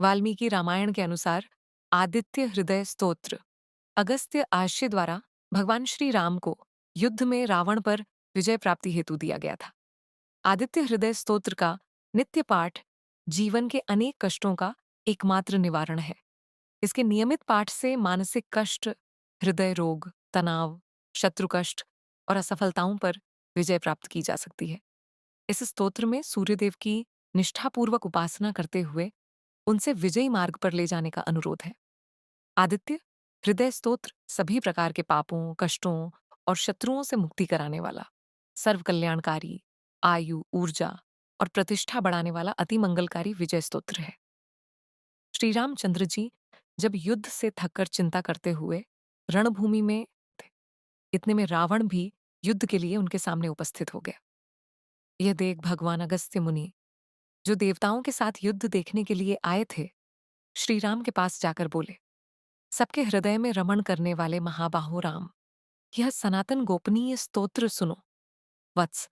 वाल्मीकि रामायण के अनुसार आदित्य हृदय स्तोत्र अगस्त्य आश्य द्वारा भगवान श्री राम को युद्ध में रावण पर विजय प्राप्ति हेतु दिया गया था। आदित्य हृदय स्तोत्र का नित्य पाठ जीवन के अनेक कष्टों का एकमात्र निवारण है। इसके नियमित पाठ से मानसिक कष्ट, हृदय रोग, तनाव, शत्रु कष्ट और असफलताओं पर विजय प्राप्त की जा सकती है। इस स्तोत्र में सूर्यदेव की निष्ठापूर्वक उपासना करते हुए उनसे विजयी मार्ग पर ले जाने का अनुरोध है। आदित्य हृदय स्तोत्र सभी प्रकार के पापों, कष्टों और शत्रुओं से मुक्ति कराने वाला, सर्व कल्याणकारी, आयु, ऊर्जा और प्रतिष्ठा बढ़ाने वाला अति मंगलकारी विजय स्तोत्र है। श्री रामचंद्र जी जब युद्ध से थककर चिंता करते हुए रणभूमि में थे, इतने में रावण भी युद्ध के लिए उनके सामने उपस्थित हो गया। यह देख भगवान अगस्त्य मुनि, जो देवताओं के साथ युद्ध देखने के लिए आए थे, श्री राम के पास जाकर बोले, सबके हृदय में रमण करने वाले महाबाहो राम, यह सनातन गोपनीय स्तोत्र सुनो। वत्स,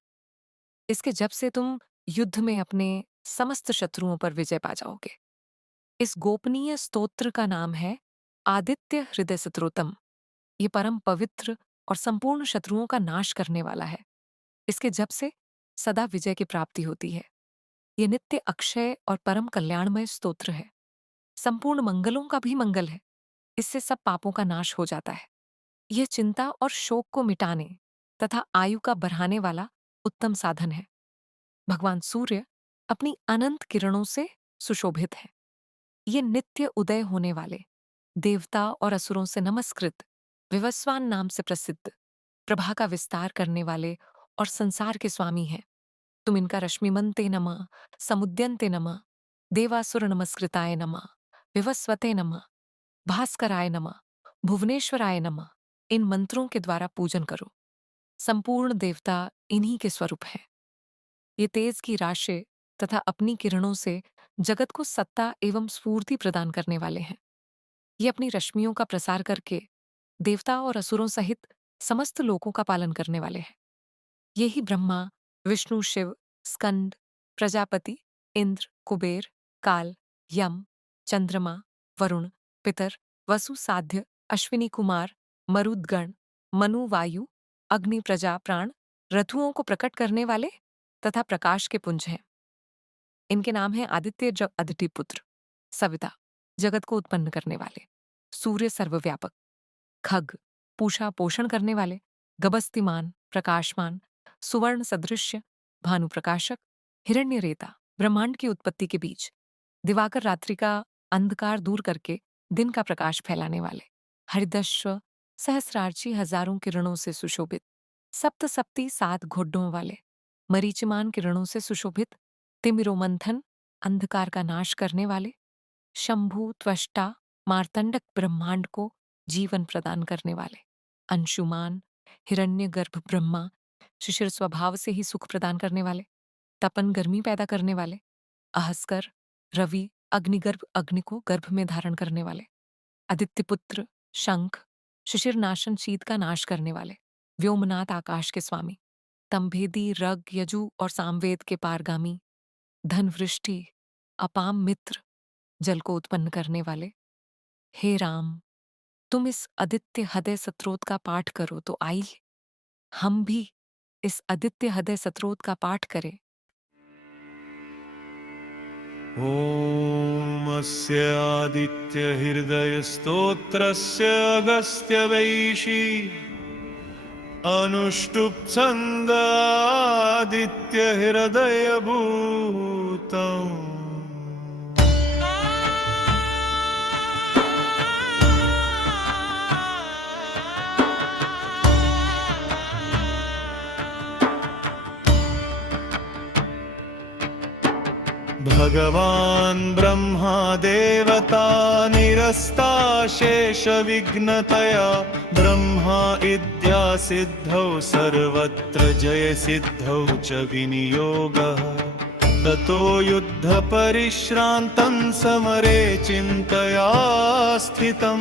इसके जप से तुम युद्ध में अपने समस्त शत्रुओं पर विजय पा जाओगे। इस गोपनीय स्तोत्र का नाम है आदित्य हृदय स्तोत्रम। ये परम पवित्र और संपूर्ण शत्रुओं का नाश करने वाला है। इसके जप से सदा विजय की प्राप्ति होती है। ये नित्य अक्षय और परम कल्याणमय स्तोत्र है। संपूर्ण मंगलों का भी मंगल है। इससे सब पापों का नाश हो जाता है। यह चिंता और शोक को मिटाने तथा आयु का बढ़ाने वाला उत्तम साधन है। भगवान सूर्य अपनी अनंत किरणों से सुशोभित है। ये नित्य उदय होने वाले, देवता और असुरों से नमस्कृत, विवस्वान नाम से प्रसिद्ध, प्रभा का विस्तार करने वाले और संसार के स्वामी हैं। तुम इनका रश्मिमन्ते नमः, समुद्यन्ते नमः, देवासुर नमस्कृताय नमः, विवस्वते नमः, भास्कराय नमः, भुवनेश्वराय नमः, इन मंत्रों के द्वारा पूजन करो। संपूर्ण देवता इन्हीं के स्वरूप हैं। ये तेज की राशि तथा अपनी किरणों से जगत को सत्ता एवं स्फूर्ति प्रदान करने वाले हैं। ये अपनी रश्मियों का प्रसार करके देवता और असुरों सहित समस्त लोकों का पालन करने वाले हैं। ये ही ब्रह्मा, विष्णु, शिव, स्कंद, प्रजापति, इंद्र, कुबेर, काल, यम, चंद्रमा, वरुण, पितर, वसु, साध्य, अश्विनी कुमार, मरुदगण, मनु, वायु, अग्नि, प्रजा, प्राण, रथुओं को प्रकट करने वाले तथा प्रकाश के पुंज हैं। इनके नाम हैं आदित्य, अदिति पुत्र, सविता, जगत को उत्पन्न करने वाले, सूर्य सर्वव्यापक, खग, पूषा पोषण करने वाले, गबस्तिमान, प्रकाशमान, सुवर्ण सदृश्य, भानु प्रकाशक, हिरण्य रेता, ब्रह्मांड की उत्पत्ति के बीच, दिवाकर रात्रि का अंधकार दूर करके दिन का प्रकाश फैलाने वाले, हरिदश्व, सहस्रार्ची हजारों किरणों से सुशोभित, सप्त सप्ती 7 घोड़ों वाले, मरीचिमान किरणों से सुशोभित, तिमिरो मंथन, अंधकार का नाश करने वाले, शंभु, त्वष्टा, मार्तंडक ब्रह्मांड को जीवन प्रदान करने वाले, अंशुमान, हिरण्यगर्भ ब्रह्मा, शिशिर स्वभाव से ही सुख प्रदान करने वाले, तपन गर्मी पैदा करने वाले, अहस्कर, रवि, अग्निगर्भ अग्नि को गर्भ में धारण करने वाले, आदित्य पुत्र, शंख, शिशिर नाशन शीत का नाश करने वाले, व्योमनाथ आकाश के स्वामी, तंभेदी, रग, यजु और सामवेद के पारगामी, धन वृष्टि, अपाम मित्र, जल को उत्पन्न करने वाले। हे राम, तुम इस आदित्य हृदय स्तोत्र का पाठ करो तो आइए हम भी इस आदित्य हृदय स्तोत्र का पाठ करें। ॐ अस्य आदित्यहृदयस्तोत्रस्य अगस्त्यवैषी अनुष्टुप् छन्दादित्यहृदयभूतम्। भगवान् ब्रह्मा देवता निरस्ताशेषविघ्नतया ब्रह्मा इद्या सिद्धौ सर्वत्र जयसिद्धौ च विनियोगः। ततो युद्धपरिश्रान्तं समरे चिन्तया स्थितं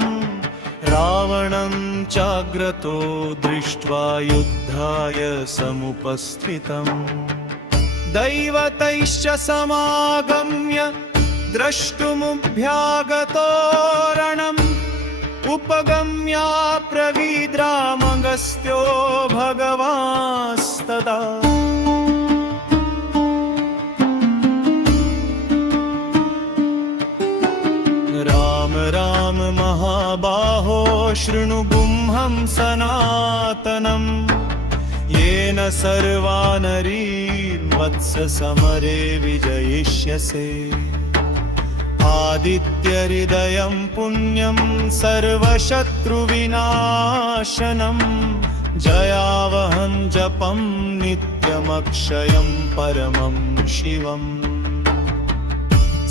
रावणं चाग्रतो दृष्ट्वा युद्धाय समुपस्थितम्। दैवतैश्च समागम्य द्रष्टुमुभ्यागतोरणम् उपगम्या प्रवीद्रामगस्त्यो भगवास्तदा राम राम महाबाहो शृणु गुह्यं सनातनम् येन सर्वा नरीन् वत्स समरे विजयिष्यसे आदित्यहृदयं पुण्यं सर्वशत्रुविनाशनं जयावहं जपं नित्यमक्षयं परमं शिवम्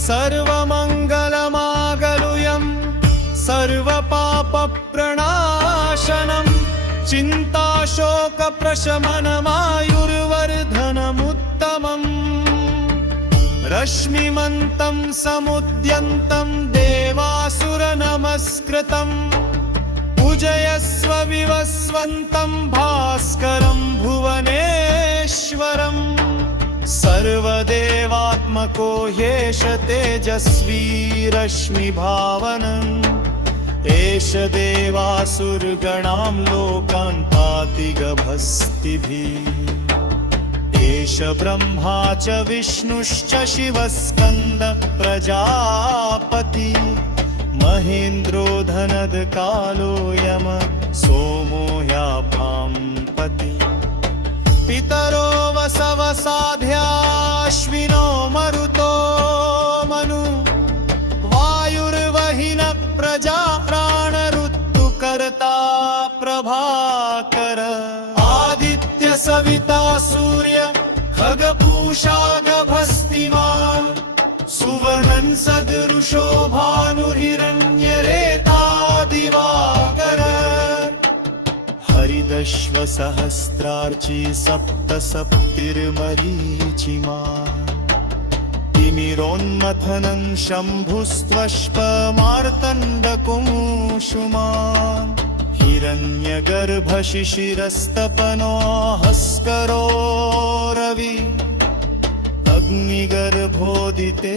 सर्वमङ्गलमागलुयं सर्वपापप्रणाशनं चिन्ताशोकप्रशमनमायुर्वर्धनमुत्तमम् रश्मिमन्तं समुद्यन्तं देवासुरनमस्कृतं पूजयस्व विवस्वन्तं भास्करं भुवनेश्वरम् सर्वदेवात्मको ह्येष तेजस्वी रश्मिभावनम् एष देवासुरगणां लोकान् पाति गभस्तिभिः एष ब्रह्मा च विष्णुश्च शिवस्कन्द प्रजापति महेन्द्रो धनद कालो यम सोमो ह्यापां पति पितरो वसवसाध्याश्विनो मरुतो मनु वायुर्वहिन प्रजा प्राणऋतुकर्ता प्रभाकर आदित्य सविता सूर्य खगपूषा गभस्तिमान् सुवर्णं सदृशो भानुर्हिरण्यरेता दिवाकर हरिदश्वसहस्रार्ची सप्तसप्तिर्मरीचिमान् तिमिरोन्मथनं शम्भुस्त्वष्पमार्तण्डकुङ्कुमान् हिरण्यगर्भशिशिरस्तपनो हस्करो रवि अग्निगर्भोदिते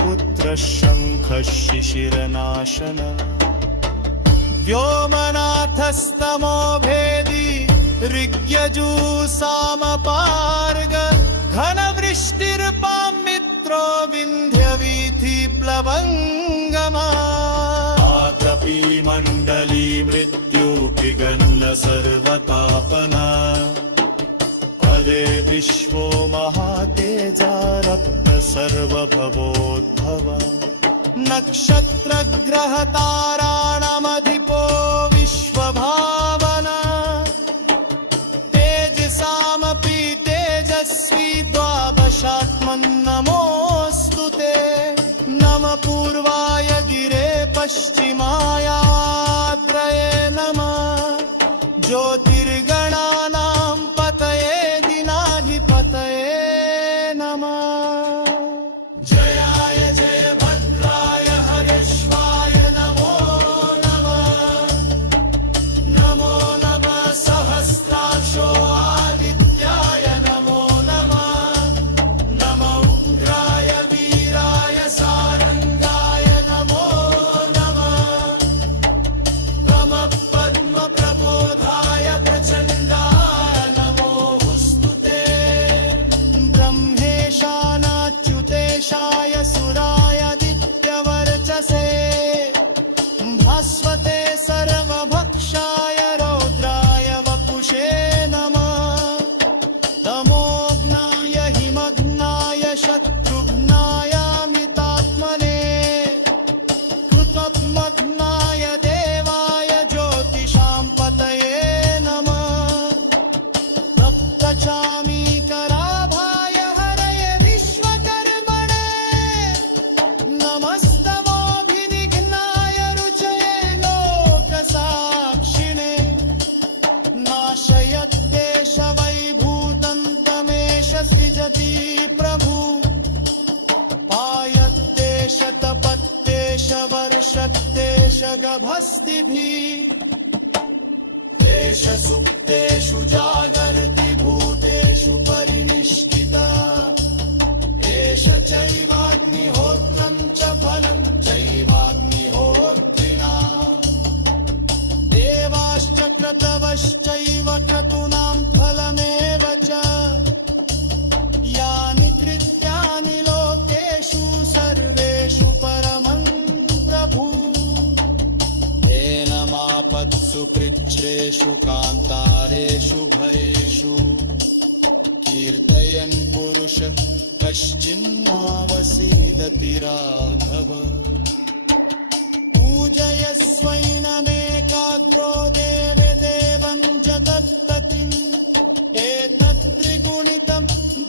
पुत्रशङ्खः शिशिरनाशन व्योमनाथस्तमो भेदी ऋग्यजूसामपार्ग घनवृष्टिर्पां मित्रो विन्ध्यवीथि प्लवङ्गमा आतपी मण्डली मृत्युपिगन्न सर्वतापना पदे विश्वो महातेजारप्त सर्वभवोद्भव नक्षत्रग्रहताराणामधिपो विश्वभावना तेजसामपि तेजस्वी द्वादशात्मन्नमोऽस्तु ते नमः पूर्वाय गिरे पश्चिमायाद्रये नमः ज्योतिर्गणानां पतये दिनाधिपतये नमः जयाय जय भद्राय हरेश्वाय नमो नमः नमो नमः सहस्राक्षो आदित्याय नमो नमः नमो उग्राय वीराय सारंगाय नमो नमः नमः पद्मप्रबोधाय प्रचण्डाय नमोऽस्तु ते ब्रह्मेशानाच्युतेशाय सुरायादित्यवर्चसे भास्वते सर्वभक्षाय रौद्राय वपुषे नमः तमोघ्नाय हिमघ्नाय शत्रुघ्नायामितात्मने कृतघ्नाय देवाय ज्योतिषां पतये नमः तप्तचामीकराभाय हरये विश्वकर्मणे नमस्तमोऽभिनिघ्नाय रुचये लोकसाक्षिणे नाशयत्येष वैभूतं तमेष सृजति प्रभु पायत्येष तपत्येष वर्षत्येष गभस्तिभिः एष सुप्तेषु जागर्ति भूतेषु परिनिष्ठिता एष चैवाग्निहोत्रं फलं चैवाग्निहोत्रिणाम् देवाश्च क्रतवश्चैव क्रतूनां फलमेव च यानि कृत्यानि लोकेषु सर्वेषु परमं प्रभु तेनमापत्सु कृच्छ्रेषु कान्तारेषु भयेषु कीर्तयन् पुरुष कश्चिन्नावसीदति राघव पूजयस्वैनमेकाग्रो देवे देवं जगत्पतिम् एतत् त्रिगुणितं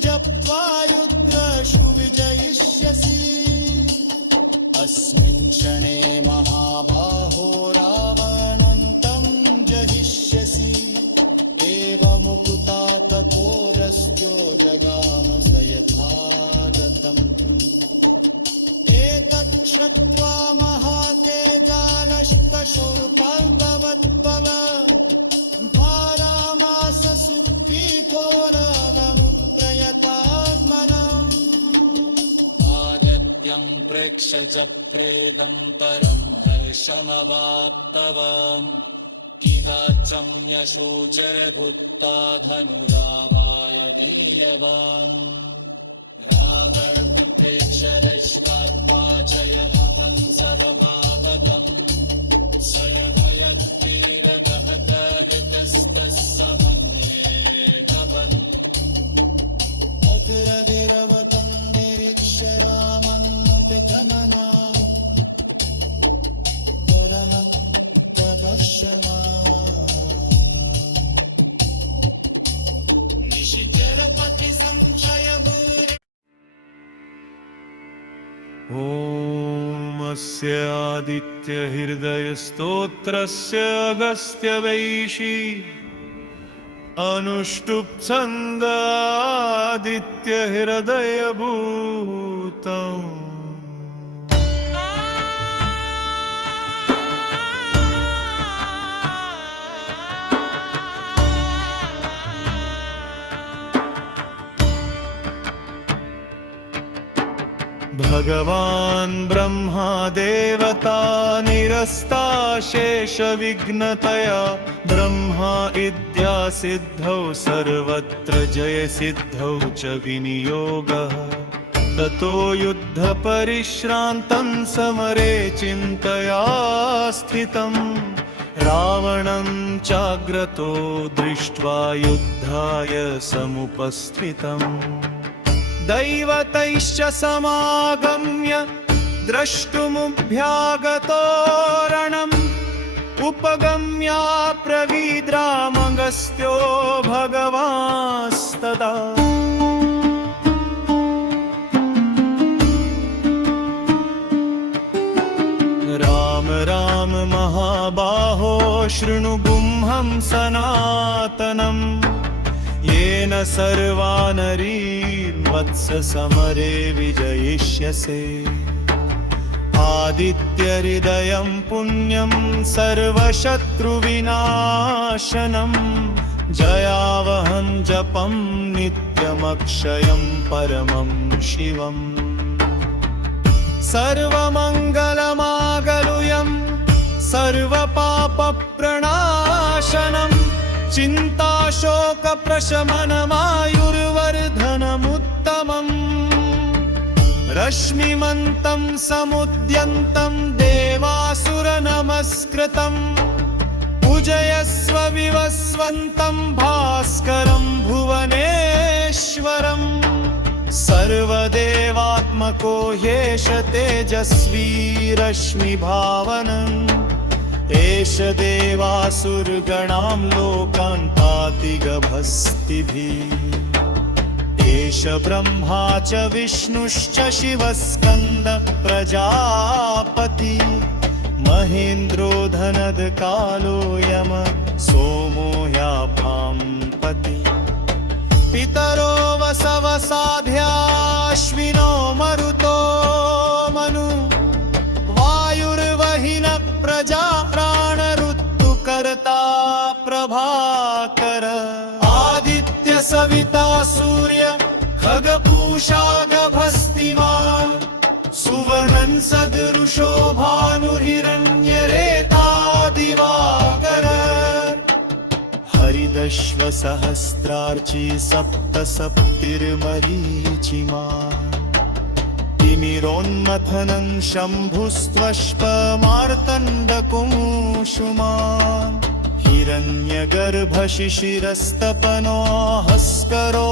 जप्त्वा युद्धेषु विजयिष्यसि अस्मिन् क्षणे महाबाहो रावणं जहिष्यसि एवमुक्ता तथोरस्त्यो जगाम स यथागतं एतत् श्रुत्वा महातेजानष्टशोकभवद्भव भारामास सुप्पीघोरगमुत्रयतात्मनम् आगत्यं प्रेक्ष्य चक्रेदं परं हर्षमवाप्तवान् किगात्रं यशोजरभुक्ता धनुरावाय वीर्यवान् रावर्तं प्रेक्षरश्वात्पाजयहवन् सर्वागतम् सर्वयत्तिरगतवितस्तस्समन्येकवन् अग्रविरवतं निरीक्ष्य रामन्नपि गमना परमं तदर्शना निशिचरपति संशयभूरि ॐ अस्य आदित्यहृदयस्तोत्रस्य अगस्त्यवैषी अनुष्टुप् छन्दादित्यहृदयभूतम् भगवान् ब्रह्मा देवता निरस्ता शेषविघ्नतया ब्रह्मा इद्या सिद्धौ सर्वत्र जयसिद्धौ च विनियोगः ततो युद्धपरिश्रान्तं समरे चिन्तया स्थितं रावणं चाग्रतो दृष्ट्वा युद्धाय समुपस्थितम् दैवतैश्च समागम्य द्रष्टुमुभ्यागतो रणम् उपगम्या प्रवीद्रामगस्त्यो भगवांस्तदा राम राम महाबाहो शृणु गुह्यं सनातनम् येन सर्वा नरीर्वत्स समरे विजयिष्यसे आदित्यहृदयं पुण्यं सर्वशत्रुविनाशनं जयावहं जपं नित्यमक्षयं परमं शिवम् सर्वमङ्गलमागलुयं सर्वपापप्रणाशनम् चिन्ताशोकप्रशमनमायुर्वर्धनमुत्तमम् रश्मिमन्तं समुद्यन्तं देवासुरनमस्कृतं पूजयस्व विवस्वन्तं भास्करं भुवनेश्वरम् सर्वदेवात्मको ह्येष तेजस्वी रश्मिभावनम् एष देवासुरगणां लोकान् पाति गभस्तिभिः एष ब्रह्मा च विष्णुश्च शिवस्कन्द प्रजापति महेन्द्रो धनद कालो यम सोमो ह्याभां पति पितरो वसवसाध्याश्विनो मरुतो मनु वायुर्वहिन प्रजा प्राणऋतुकर्ता प्रभाकर आदित्य सविता सूर्य खगपूषा गभस्तिमान् सुवर्णं सदृशो भानुर्हिरण्यरेता दिवाकर हरिदश्वसहस्रार्ची सप्तसप्तिर्मरीचिमा तिमिरोन्मथनं शम्भुस्त्वष्पमार्तण्डकुङ्कुमान् हिरण्यगर्भशिशिरस्तपनो हस्करो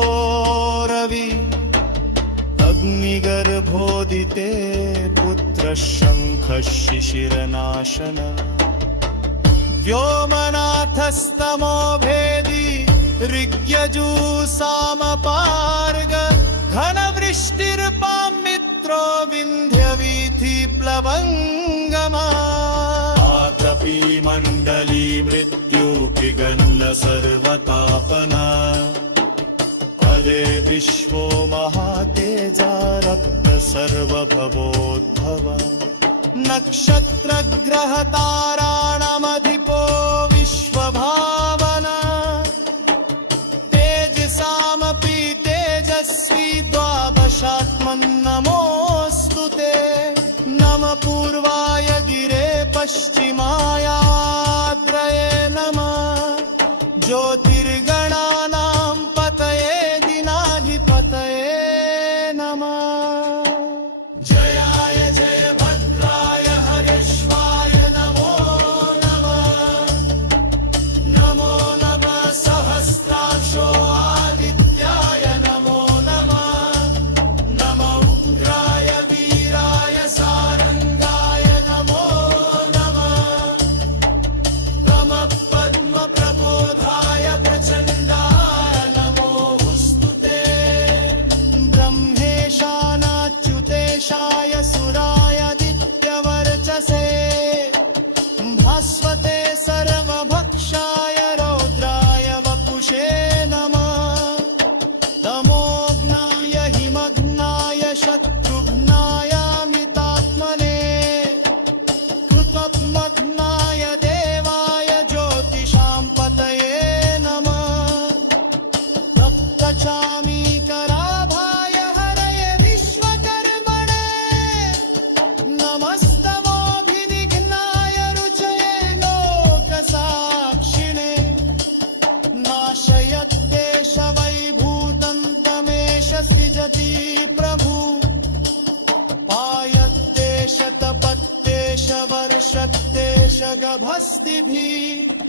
रवि अग्निगर्भोदिते पुत्रशङ्खः शिशिरनाशन व्योमनाथस्तमो भेदी ऋग्यजूसामपार्ग घनवृष्टिर्पां मित्रो विन्ध्यवीथि प्लवङ्गमा आतपी मण्डली मृत्युपिगल्ल सर्वतापना पदे विश्वो महातेजारप्त सर्वभवोद्भव नक्षत्रग्रहताराणामधिपो विश्वभावना तेजसामपि तेजस्वी द्वादशात्मन्नमोऽस्तु ते नमः पूर्वाय गिरे पश्चिमायाद्रये नमः ज्योतिर्गणानां पतये दिनाधिपतये नमः जयाय जय भद्राय हरेश्वाय नमो नमः नमो नमः सहस्राक्षो आदित्याय नमो नमः नमो उग्राय वीराय सारंगाय नमो नमः नमः पद्मप्रबोधाय प्रचण्डाय नमोऽस्तु ते ब्रह्मेशानाच्युतेशाय सुरायादित्यवर्चसे भास्वते सर्वभक्षाय रौद्राय वपुषे नमः तमोघ्नाय हिमघ्नाय शत्रुघ्नायामितात्मने कृतघ्नाय देवाय ज्योतिषां पतये नमः तप्तचामीकराभाय हरये विश्वकर्मणे नमस्तमोऽभिनिघ्नाय रुचये लोकसाक्षिणे नाशयत्येष वैभूतं तमेष सृजति प्रभु पायत्येष तपत्येष वर्षत्येष गभस्तिभिः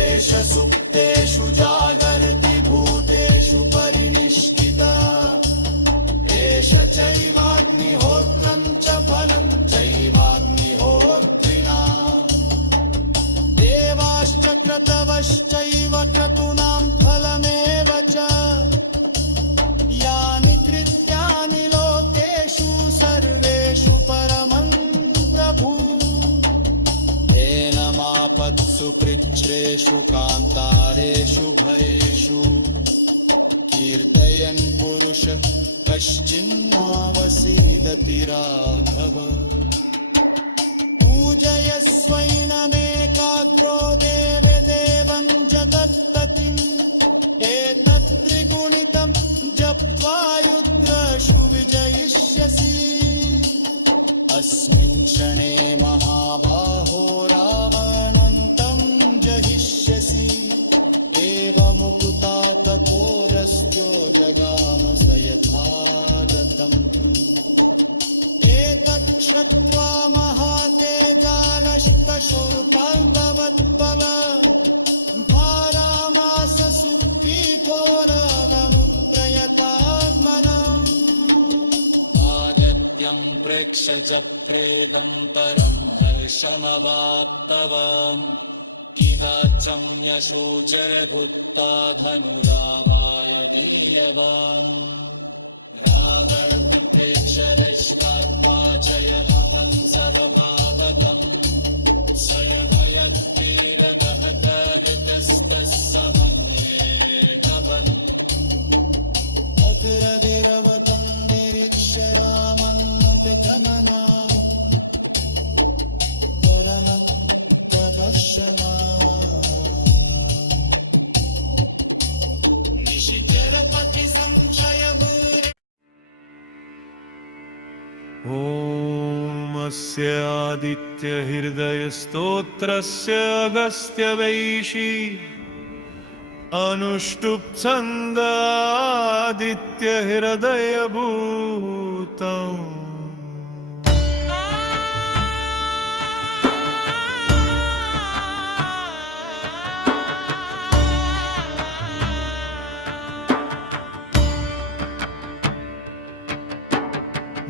एष सुप्तेषु जागर्ति भूतेषु परिनिष्ठिता एष चैवाग्निहोत्रं च फलं चैवाग्निहोत्रिणाम् देवाश्च क्रतवश्चैव क्रतूनां फलमेव च यानि कृत्यानि लोकेषु सर्वेषु परमं प्रभु येनमापत्सु कृच्छ्रेषु कान्तारेषु भयेषु कीर्तयन् पुरुष कश्चिन्नावसीदति राघव पूजयस्वैनमेकाग्रो देवदेवं जगत्पतिम् एतत् त्रिगुणितं जप्त्वा युद्धेषु विजयिष्यसि अस्मिन् क्षणे महाबाहो रावणं तं जहिष्यसि एवमुक्ता तथोरस्त्यो जगाम स यथागतं एतत् श्रुत्वा महातेजानष्टशूर्पगवद्भव भारामास सुखीघोरगमुत्रयतात्मनम् आदित्यं प्रेक्ष्य जप्रेदं परं हर्षमवाप्तवान् किदाचं यशोजरभूत्वा धनुरावाय वीर्यवान् रावणं प्रेक्षरश्वात्मा जयहवन् सर्वभावकम् सर्वयत्कीरगहतवितस्तस्समन्येकवन् अग्रविरवतं निरीक्ष्य रामन्नपि गमना परमं तदर्शना निशिचरपति संशयभूरि ॐ तस्य आदित्यहृदयस्तोत्रस्य अगस्त्यवैशी अनुष्टुप् छन्दादित्यहृदयभूतम्।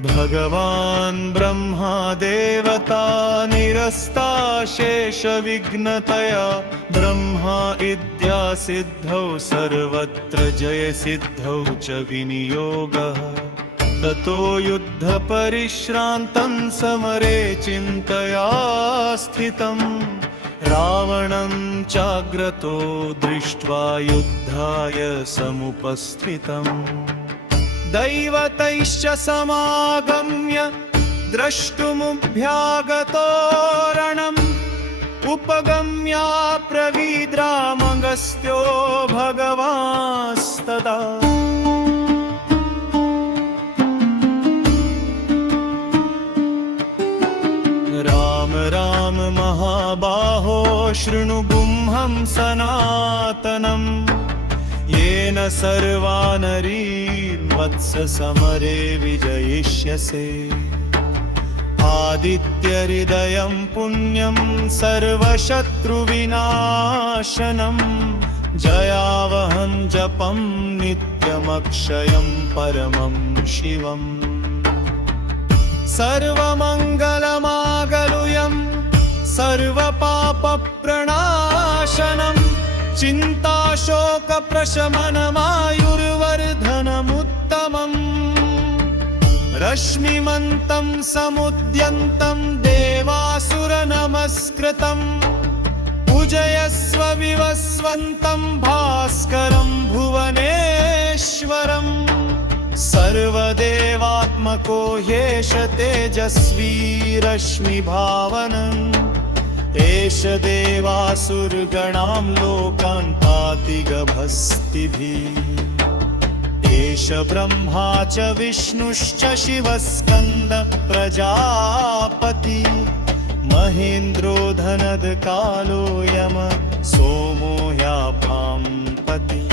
भगवान् ब्रह्मा देवता निरस्ता शेषविघ्नतया ब्रह्मा इद्या सिद्धौ सर्वत्र जयसिद्धौ च विनियोगः। ततो युद्धपरिश्रान्तं समरे चिन्तया स्थितं रावणं चाग्रतो दृष्ट्वा युद्धाय समुपस्थितम्। दैवतैश्च समागम्य द्रष्टुमुभ्यागतो रणम् उपगम्याब्रवीद्रामगस्त्यो भगवांस्तदा। राम राम महाबाहो शृणु गुह्यं सनातनम् येन सर्वा नरीर्वत्स समरे विजयिष्यसे। आदित्यहृदयं पुण्यं सर्वशत्रुविनाशनं जयावहं जपं नित्यमक्षयं परमं शिवम्। सर्वमङ्गलमागलुयं सर्वपापप्रणाशनम् चिन्ताशोकप्रशमनमायुर्वर्धनमुत्तमम्। रश्मिमन्तं समुद्यन्तं देवासुरनमस्कृतं पूजयस्व विवस्वन्तं भास्करं भुवनेश्वरम्। सर्वदेवात्मको ह्येष तेजस्वी रश्मिभावनम्। एष देवासुरगणां लोकान् पाति गभस्तिभिः। एष ब्रह्मा च विष्णुश्च शिवस्कन्द प्रजापति। महेन्द्रो धनद कालो यम सोमो ह्यापां पति।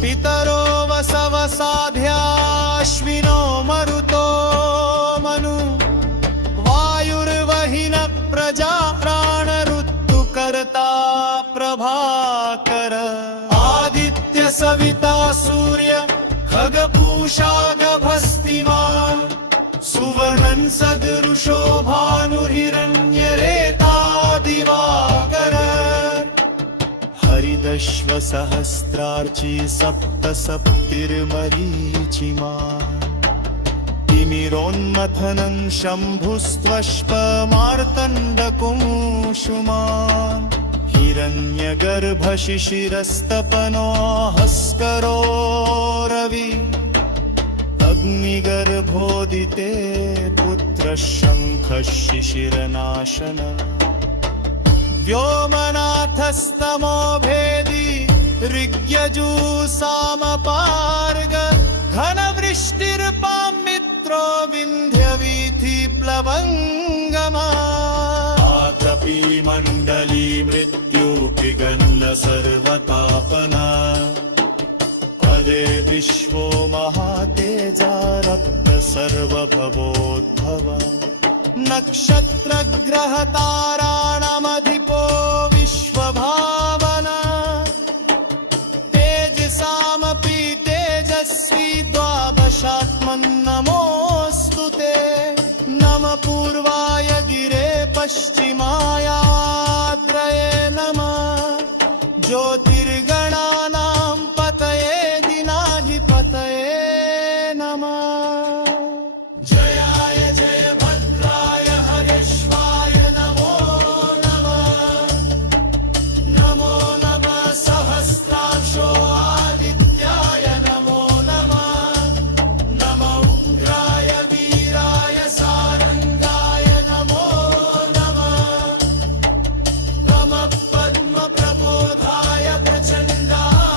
पितरो वसवसाध्याश्विनो मरुतो मनु वायुर्वहिन प्रजा प्राणऋतुकर्ता प्रभाकर। आदित्य सविता सूर्य खगपूषा गभस्तिमान् सुवर्णं सदृशो भानुर्हिरण्यरेता दिवाकर। हरिदश्व सहस्रार्ची सप्त सप्तिर्मरीचिमान् तिमिरोन्मथनं शम्भुस्त्वष्पमार्तण्डकुङ्कुमान्। हिरण्यगर्भशिशिरस्तपनो हस्करो रवि। अग्निगर्भोदिते पुत्रः शङ्खः शिशिरनाशन। व्योमनाथस्तमो भेदी ऋग्यजूसामपार्ग। घनवृष्टिर्पां मित्रो विन्ध्यवीथि प्लवङ्गमा। आतपी मण्डली मृत्युपिगन्न सर्वतापना। पदे विश्वो महातेजा रक्त सर्वभवोद्भव। नक्षत्रग्रहताराणामधिपो विश्वभावना। तेजसामपि तेजस्वी द्वादशात्मन्नमोऽस्तु ते। नमः पूर्वाय गिरे पश्चिमायाद्रये नमः। ज्योतिर्गणानां पतये दिनाधिपतये नमः। जयाय जय भद्राय हरेश्वाय नमो नमः। नमो नमः सहस्राक्षो आदित्याय नमो नमः। नमो उग्राय वीराय सारंगाय नमो नमः। नमः पद्मप्रबोधाय प्रचण्डाय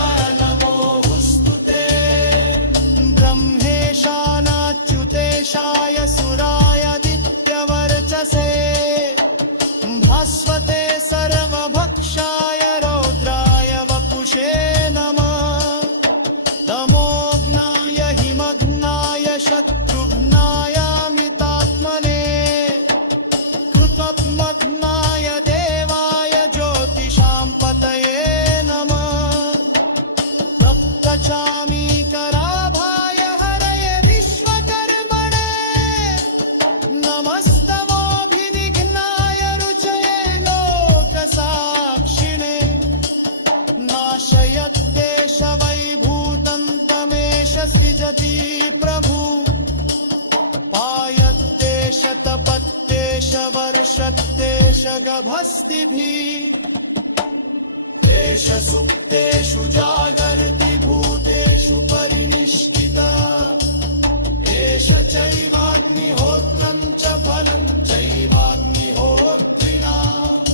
वर्षत्येष गभस्तिभिः एष सुप्तेषु जागर्ति भूतेषु परिनिष्ठिता एष चैवाग्निहोत्रं च फलं चैवाग्निहोत्रिणाम्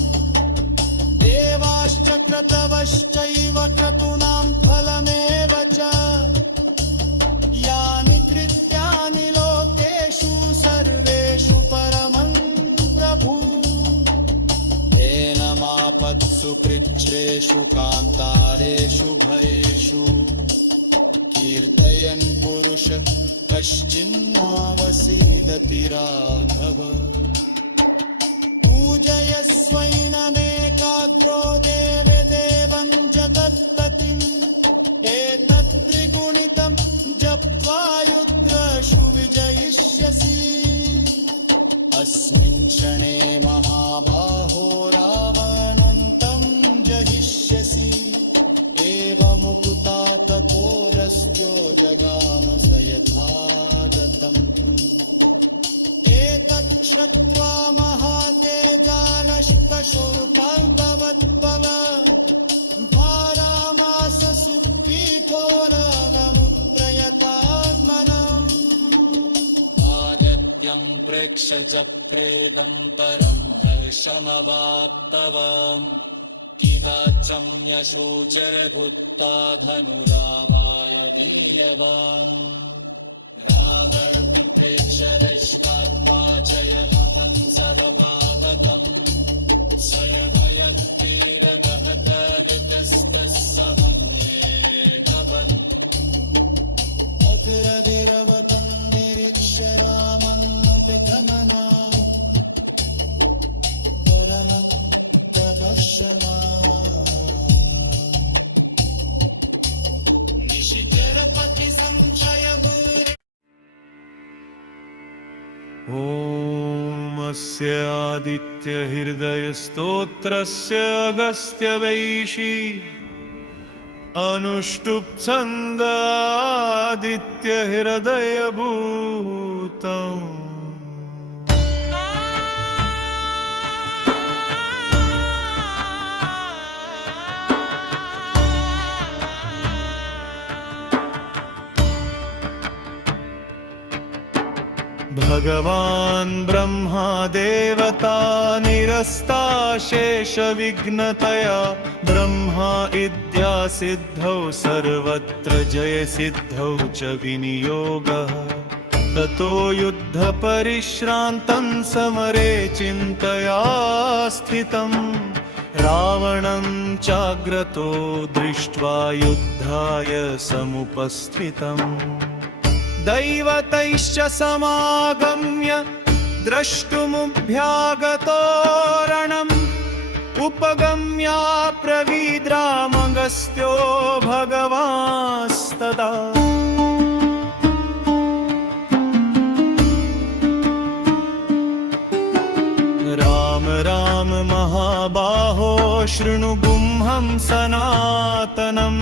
देवाश्च क्रतवश्चैव क्रतूनां फलमेव च यानि कृत्यानि लोकेषु सर्वेषु परमं प्रभु एनमापत्सु कृच्छ्रेषु कान्तारेषु भयेषु कीर्तयन् पुरुष कश्चिन्नावसीदति राघव पूजयस्वैनमेकाग्रो देवदेवं जगत्पतिम् एतत् त्रिगुणितं जप्त्वा युद्धेषु विजयिष्यसि अस्मिन् क्षणे महाबाहो रावणं जहिष्यसि एवमुक्ता तथोरस्त्यो जगाम स यथागतं एतत् श्रुत्वा महातेजानष्टशोर्पगवद्भव भारामास सुखीघोरवमुत्रयतात्मनम् आगत्यं प्रेक्ष च प्रेदं परं हर्षमवाप्तवान् किवाचं यशोजरभूत्वा धनुरावाय वीर्यवान् रावर्तं प्रेक्षरश्वात्पाचयहं सर्वागतम् सर्वयत्तिरगहतवितस्तस्सवन्येकवन् अतिरविरवतं निरीक्ष्य रामन्नपि गमना परमं तपस्विना निशिचरपति संशयभूरि ॐ अस्य आदित्यहृदयस्तोत्रस्य अगस्त्यवैषी अनुष्टुप् छन्दादित्यहृदयभूतम् भगवान् ब्रह्मा देवता निरस्ताशेषविघ्नतया ब्रह्मा इद्या सिद्धौ सर्वत्र जयसिद्धौ च विनियोगः ततो युद्धपरिश्रान्तं समरे चिन्तया स्थितं रावणं चाग्रतो दृष्ट्वा युद्धाय समुपस्थितम् दैवतैश्च समागम्य द्रष्टुमुभ्यागतो रणम् उपगम्याब्रवीद्रामगस्त्यो भगवांस्तदा राम राम महाबाहो शृणु गुह्यं सनातनम्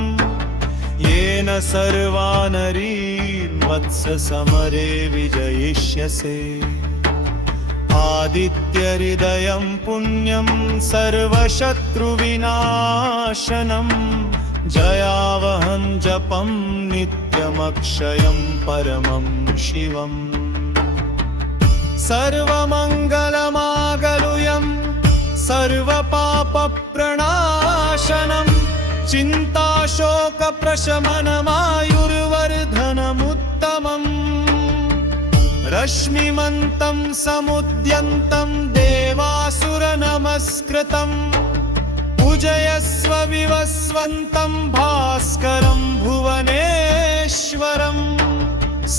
येन सर्वा नरीर्वत्स समरे विजयिष्यसे आदित्यहृदयं पुण्यं सर्वशत्रुविनाशनं जयावहं जपं नित्यमक्षयं परमं शिवम् सर्वमङ्गलमागलुयं सर्वपापप्रणाशनम् चिन्ताशोकप्रशमनमायुर्वर्धनमुत्तमम् रश्मिमन्तं समुद्यन्तं देवासुरनमस्कृतम् पूजयस्व विवस्वन्तं भास्करं भुवनेश्वरम्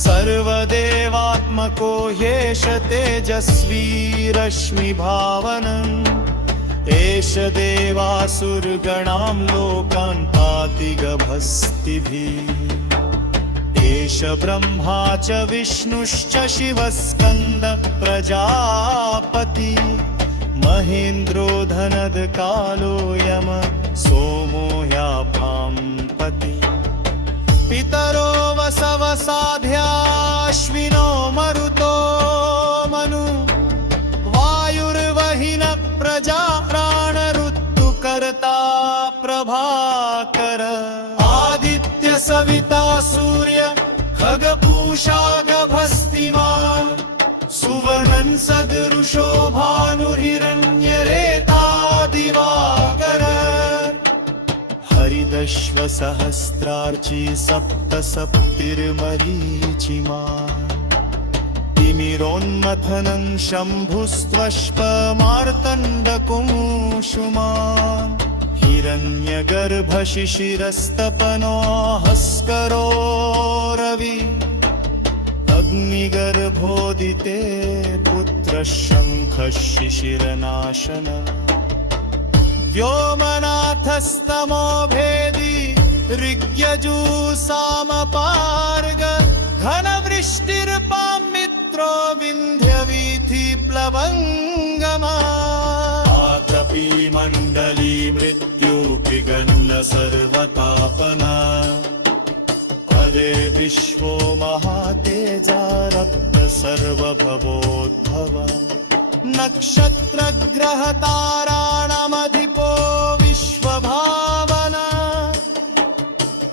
सर्वदेवात्मको ह्येष तेजस्वी रश्मिभावनम् एष देवासुरगणां लोकान् पाति गभस्तिभिः एष ब्रह्मा च विष्णुश्च शिवस्कन्द प्रजापति महेन्द्रो धनद कालो यम सोमो ह्यापां पति पितरो वसवसाध्याश्विनो मरुतो मनु वाय सविता सूर्य खगपूषा गभस्तिमान् सुवर्णं सदृशो भानुर्हिरण्यरेता दिवाकर हरिदश्वसहस्रार्ची सप्तसप्तिर्मरीचिमान् तिमिरोन्मथनं शम्भुस्त्वष्पमार्तण्डकुङ्कुमान् हिरण्यगर्भशिशिरस्तपनो हस्करो रवि अग्निगर्भोदिते पुत्रशङ्खः शिशिरनाशन व्योमनाथस्तमो भेदी ऋग्यजूसामपार्ग घनवृष्टिर्पां मित्रो विन्ध्यवीथि प्लवङ्गमा आतपी मण्डली मृत्युपिगन्न सर्वतापना पदे विश्वो महातेजारप्त सर्वभवोद्भव नक्षत्रग्रहताराणामधिपो विश्वभावना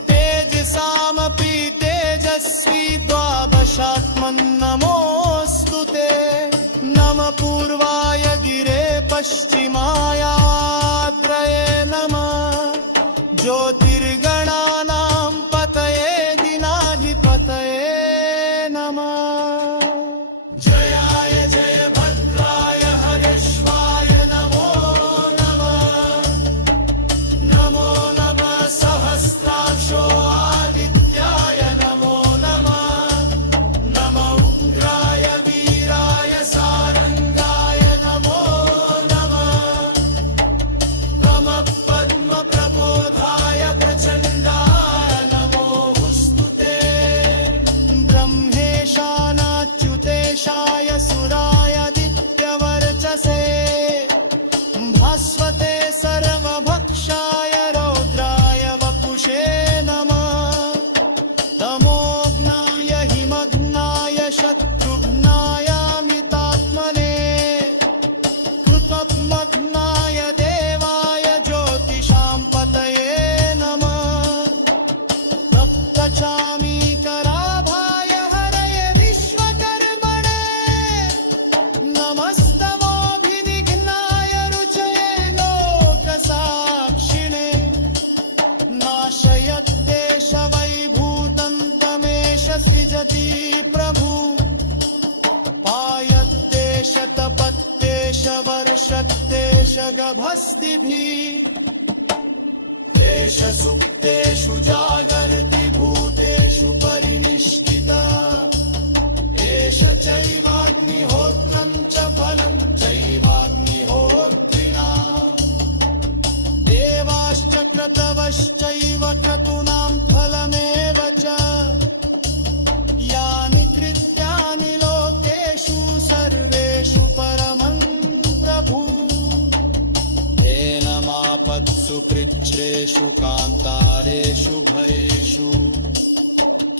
तेजसामपि तेजस्वी द्वादशात्मन्नमोऽस्तु ते नमः पूर्वाय गिरे पश्चिमायाद्रये नमः ज्योतिर्गणानां पतये दिनाधिपतये नमः जयाय जय भद्राय हरेश्वाय नमो नमः नमो नमः सहस्राक्षो आदित्याय नमो नमः नमः उग्राय वीराय सारंगाय नमो नमः नमः पद्मप्रबोधाय प्रचण्डाय नमोऽस्तु ते ब्रह्मेशानाच्युतेशाय सुरायादित्यवर्चसे भास्वते सर्वभक्षाय रौद्राय वपुषे नमः तमोघ्नाय हिमघ्नाय शत्रुघ्नायामितात्मने कृतघ्नाय देवाय ज्योतिषां पतये नमः तप्तचामीकराभाय हरये विश्वकर्मणे नमस्तमोऽभिनिघ्नाय रुचये लोकसाक्षिणे नाशयद्देश वैभूतं तमेष सृजति प्रभु पायद्देश तपद्देश वर्षद्देश गभस्तिभिः तेषु सुप्तेषु जागर्ति भूतेषु परिनिष्ठिता एष चैवाग्निहोत्रं च फलं चैवाग्निहोत्रिणा देवाश्च क्रतवश्चैव क्रतूनां फलमेव च यानि कृत्यानि लोकेषु सर्वेषु परमं प्रभु तेनमापत्सु कृच्छ्रेषु कान्तारेषु भयेषु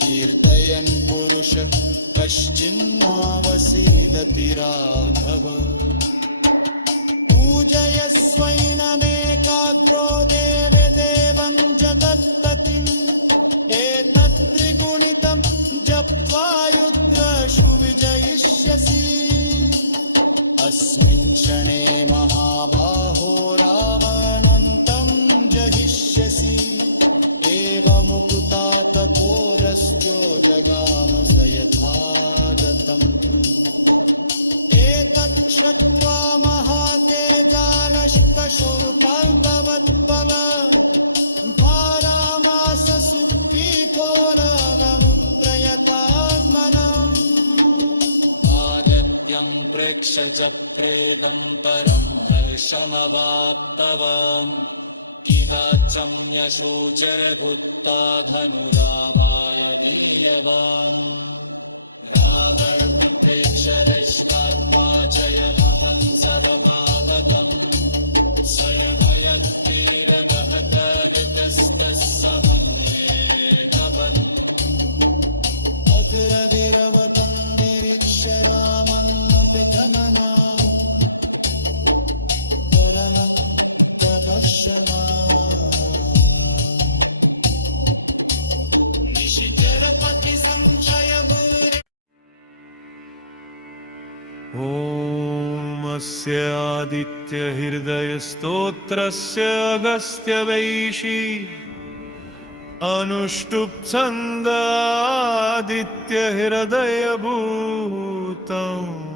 कीर्तयन् पुरुष कश्चिन्नावसीदति राघव पूजयस्वैनमेकाग्रो देवदेवं जगत्पतिम् एतत् त्रिगुणितं जप्त्वा युद्धेषु विजयिष्यसि अस्मिन् क्षणे महाबाहो रावणन्तं जहिष्यसि एवमुक्ता तथोरस्त्यो जगाम स यथागतं एतत् श्रुत्वा महातेजानष्टशोकाङ्गवद्भव भारामास सुप्तीघोरगमुत्रयतात्मनम् आगत्यं प्रेक्ष च प्रेदं परं हर्षमवाप्तवान् किराचं यशोचरभुक्ता धनुरावाय वीर्यवान् रावर्ते शरश्वात्मा जयमहं सर्वभावकम् सर्वयत्तीरगहकवितस्तस्य वन्दे कवनम् अग्रविरवतं निरीक्ष्य रामन्नपि गमना परमं तपस्यमा तस्य आदित्यहृदयस्तोत्रस्य अगस्त्यवैशी अनुष्टुप् छन्दादित्यहृदयभूतम्।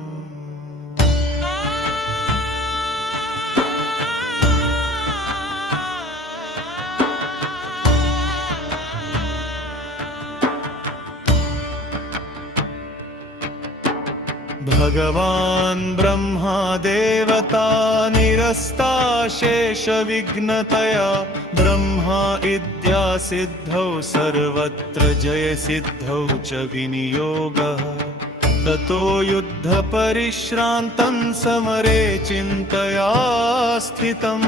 भगवान् ब्रह्मा देवता निरस्ता शेषविघ्नतया ब्रह्मा इद्या सिद्धौ सर्वत्र जयसिद्धौ च विनियोगः। ततो युद्धपरिश्रान्तं समरे चिन्तया स्थितं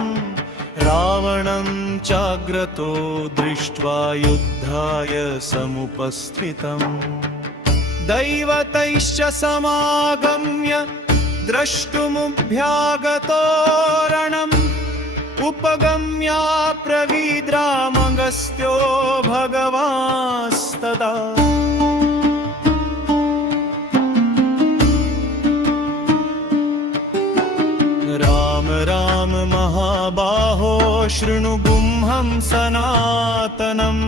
रावणं चाग्रतो दृष्ट्वा युद्धाय समुपस्थितम्। दैवतैश्च समागम्य द्रष्टुमुभ्यागतो रणम् उपगम्याब्रवीद्रामगस्त्यो भगवांस्तदा। राम राम महाबाहो शृणु गुह्यं सनातनम्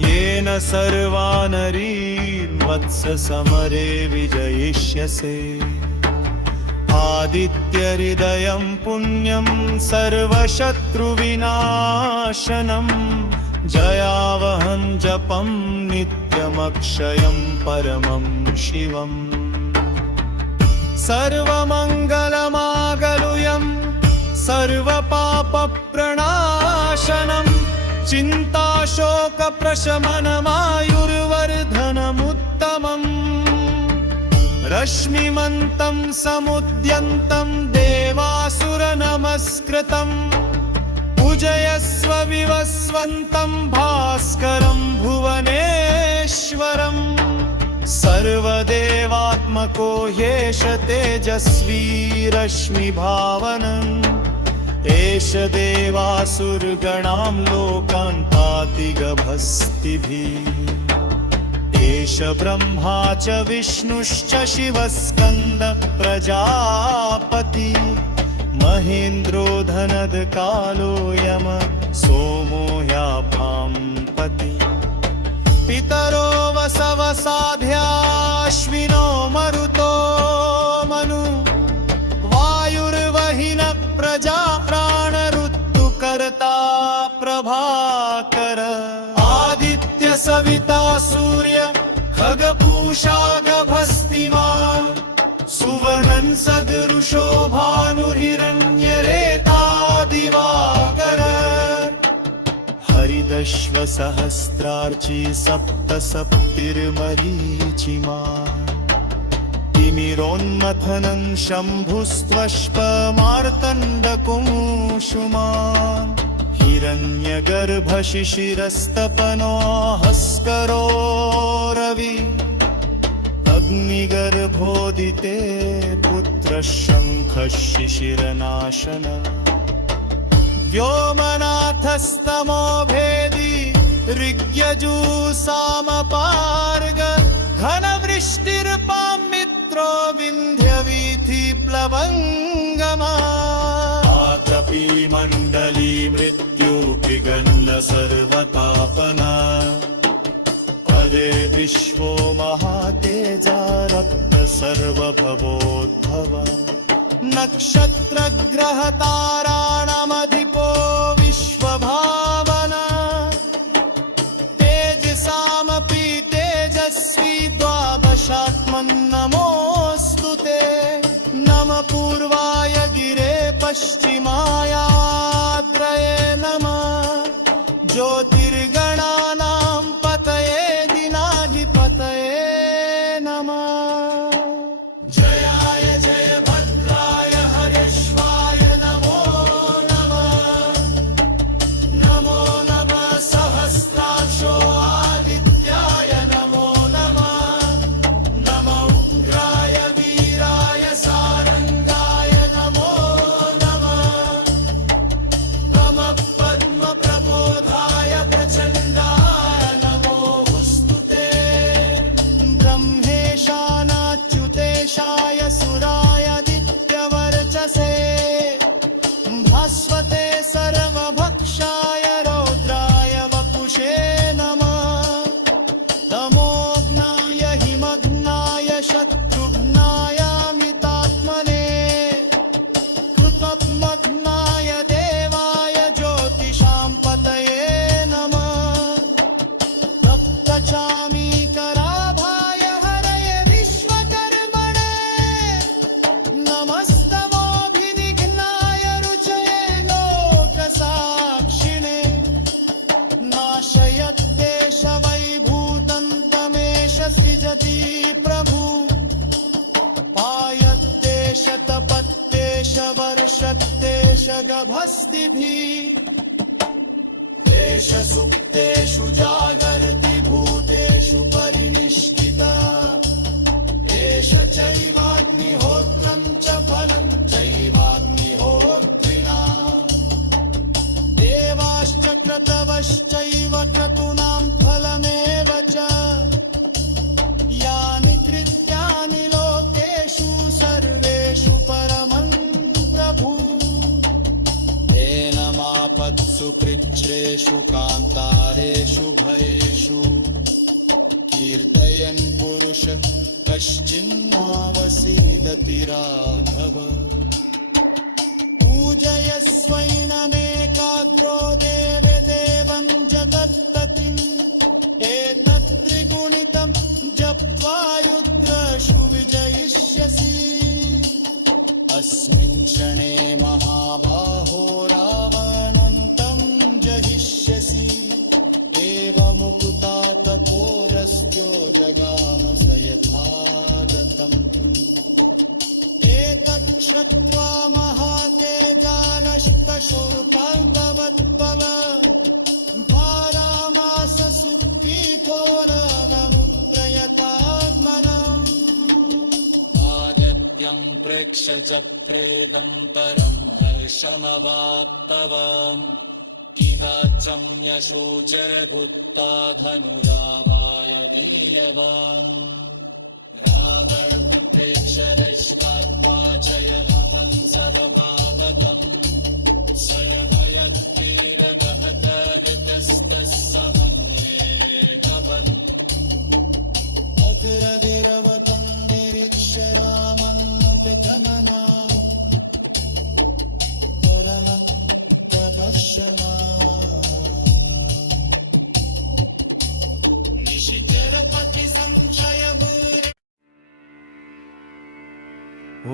येन सर्वा नरीर्वत्स समरे विजयिष्यसे। आदित्यहृदयं पुण्यं सर्वशत्रुविनाशनं जयावहं जपं नित्यमक्षयं परमं शिवम्। सर्वमङ्गलमागलुयं सर्वपापप्रणाशनम् चिन्ताशोकप्रशमनमायुर्वर्धनमुत्तमम्। रश्मिमन्तं समुद्यन्तं देवासुरनमस्कृतम् पूजयस्व विवस्वन्तं भास्करं भुवनेश्वरम्। सर्वदेवात्मको ह्येष तेजस्वी रश्मिभावनम् एष देवासुरगणां लोकान् पाति गभस्तिभिः। एष ब्रह्मा च विष्णुश्च शिवस्कन्द प्रजापति महेन्द्रो धनदकालो यम सोमो ह्यापां पति। पितरो वसवसाध्याश्विनो मरुतो मनु वायुर्वहिन प्रजा प्राणऋतुकर्ता प्रभाकर। आदित्य सविता सूर्य खगपूषा गभस्तिमान् सुवर्णं सदृशो भानुर्हिरण्यरेता दिवाकर। हरिदश्वसहस्रार्ची सप्तसप्तिर्मरीचिमान् तिमिरोन्मथनं शम्भुस्त्वष्पमार्तण्डकुङ्कुमान् हिरण्यगर्भशिशिरस्तपनो हस्करो रवि अग्निगर्भोदिते पुत्रशङ्खः शिशिरनाशन। व्योमनाथस्तमो भेदी ऋग्यजूसामपार्ग घनवृष्टिर्पां मित्रो विन्ध्यवीथि प्लवङ्गमा। आतपी मण्डली मृत्युपिगण्ड सर्वतापना पदे विश्वो महातेजा रक्त सर्वभवोद्भव। नक्षत्रग्रहताराणामधिपो विश्वभावना तेजसामपि तेजस्वी द्वादशात्मन्नमोऽस्तु ते। नमः पूर्वाय गिरे पश्चिमायाद्रये नमः ज्योतिर्गणानां पतये दिनाधिपतये नमः। जयाय जय भद्राय हरेश्वाय नमो नमः। नमो नमः सहस्राक्षो आदित्याय नमो नमः। नमो उग्राय वीराय सारंगाय नमो नमः। नमः पद्मप्रबोधाय वर्षत्येष गभस्तिभिः एष सुप्तेषु जागर्ति भूतेषु परिनिष्ठिता एष चैवाग्निहोत्रं च फलं चैवाग्निहोत्रिणा देवाश्च क्रतवश्चैव क्रतूनां फलमेव च यानि कृत्यानि लोकेषु सर्वेषु परमं प्रभु एनमापत्सु कृच्छ्रेषु कान्तारेषु भयेषु कीर्तयन् पुरुष कश्चिन्नावसीदति राघव पूजयस्वैनमेकाग्रो देवदेवं जगत्पतिम् एतत् त्रिगुणितं जप्त्वा युद्धेषु विजयिष्यसि अस्मिन् क्षणे महाबाहो रावणं तं जहिष्यसि एवमुक्ता तपोरस्त्यो जगाम स यथागतं एतत् श्रुत्वा महातेजानष्टशोकान्तवद्भव भारामास सुप्तीघोरगमुप्रयतात्मनम् आगत्यं प्रेक्ष्य जप्रेदं परं हर्षमवाप्तवान् किराचं यशोजरभुक्ता धनुरावाय वीर्यवान् रावणं प्रेक्षरश्वात्पाचयन् सर्वागतम् सर्वयत्तेव गहतवितस्तः समन्वेतवन् अग्रविरवतं निरीक्ष्य रामन्नपि गमना तरणं तदर्शना निशिचरपति संशयभूरि ॐ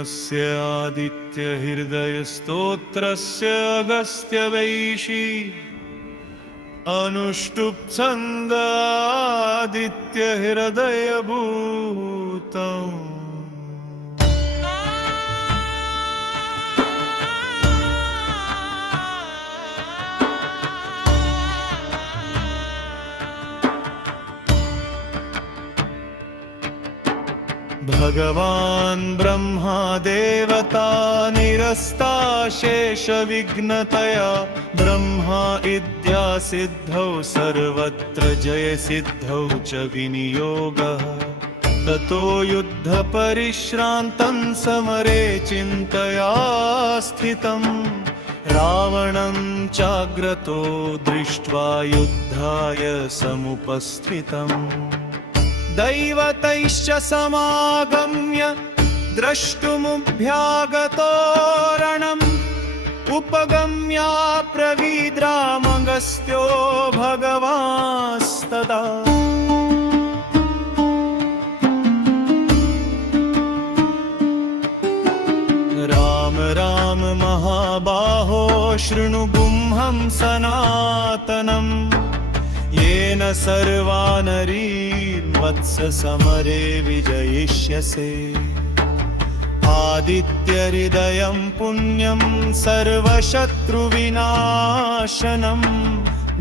अस्य आदित्यहृदयस्तोत्रस्य अगस्त्यवैषी अनुष्टुप् छन्दादित्यहृदयभूतम् भगवान् ब्रह्मा देवता निरस्ताशेषविघ्नतया ब्रह्मा इद्या सिद्धौ सर्वत्र जयसिद्धौ च विनियोगः ततो युद्धपरिश्रान्तं समरे चिन्तया स्थितं रावणं चाग्रतो दृष्ट्वा युद्धाय समुपस्थितम् दैवतैश्च समागम्य द्रष्टुमुभ्यागतो रणम् उपगम्याब्रवीद्रामगस्त्यो भगवांस्तदा राम राम महाबाहो शृणु गुह्यं सनातनम् येन सर्वा नरीर्वत्स समरे विजयिष्यसे आदित्यहृदयं पुण्यं सर्वशत्रुविनाशनं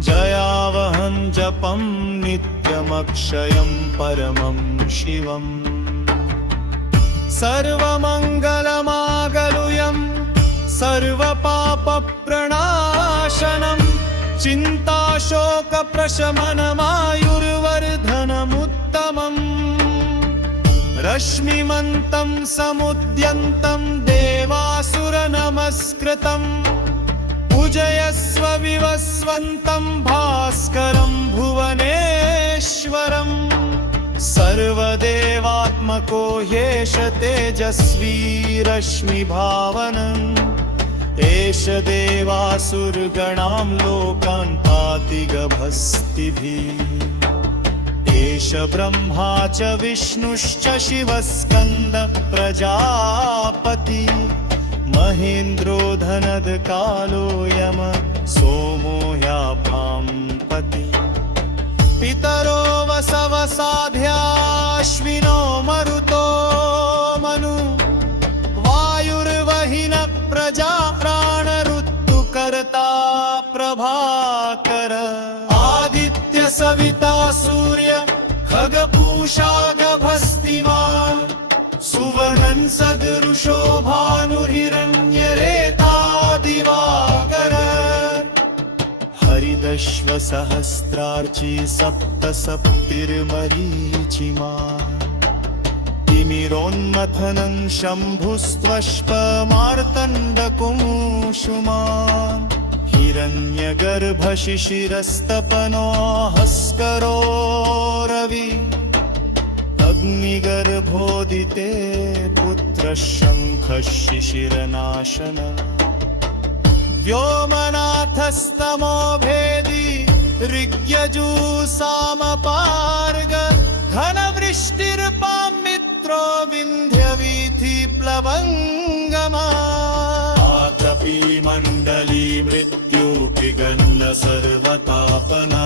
जयावहं जपं नित्यमक्षयं परमं शिवम् सर्वमङ्गलमागलुयं सर्वपापप्रणाशनम् चिन्ताशोकप्रशमनमायुर्वर्धनमुत्तमम् रश्मिमन्तं समुद्यन्तं देवासुरनमस्कृतम् पूजयस्व विवस्वन्तं भास्करं भुवनेश्वरम् सर्वदेवात्मको ह्येष तेजस्वी रश्मिभावनम् एष देवासुरगणां लोकान् पाति गभस्तिभिः एष ब्रह्मा च विष्णुश्च शिवस्कन्द प्रजापति महेन्द्रो धनदकालो यम सोमो ह्याभां पति पितरो वसवसाध्याश्विनो मरुतो मनु वाय सविता सूर्य खगपूषा गभस्तिमान् सुवर्णं सदृशो भानुर्हिरण्यरेता दिवाकर हरिदश्वसहस्रार्ची सप्तसप्तिर्मरीचिमान् तिमिरोन्मथनं शम्भुस्त्वष्पमार्तण्डकुङ्कुमान् हिरण्यगर्भशिशिरस्तपनो हस्करो रवि अग्निगर्भोदिते पुत्रशङ्खः शिशिरनाशन व्योमनाथस्तमो भेदी ऋग्यजूसामपार्ग घनवृष्टिर्पां मित्रो विन्ध्यवीथि प्लवङ्गमा आतपी मण्डली मृत्युपिगन्न सर्वतापना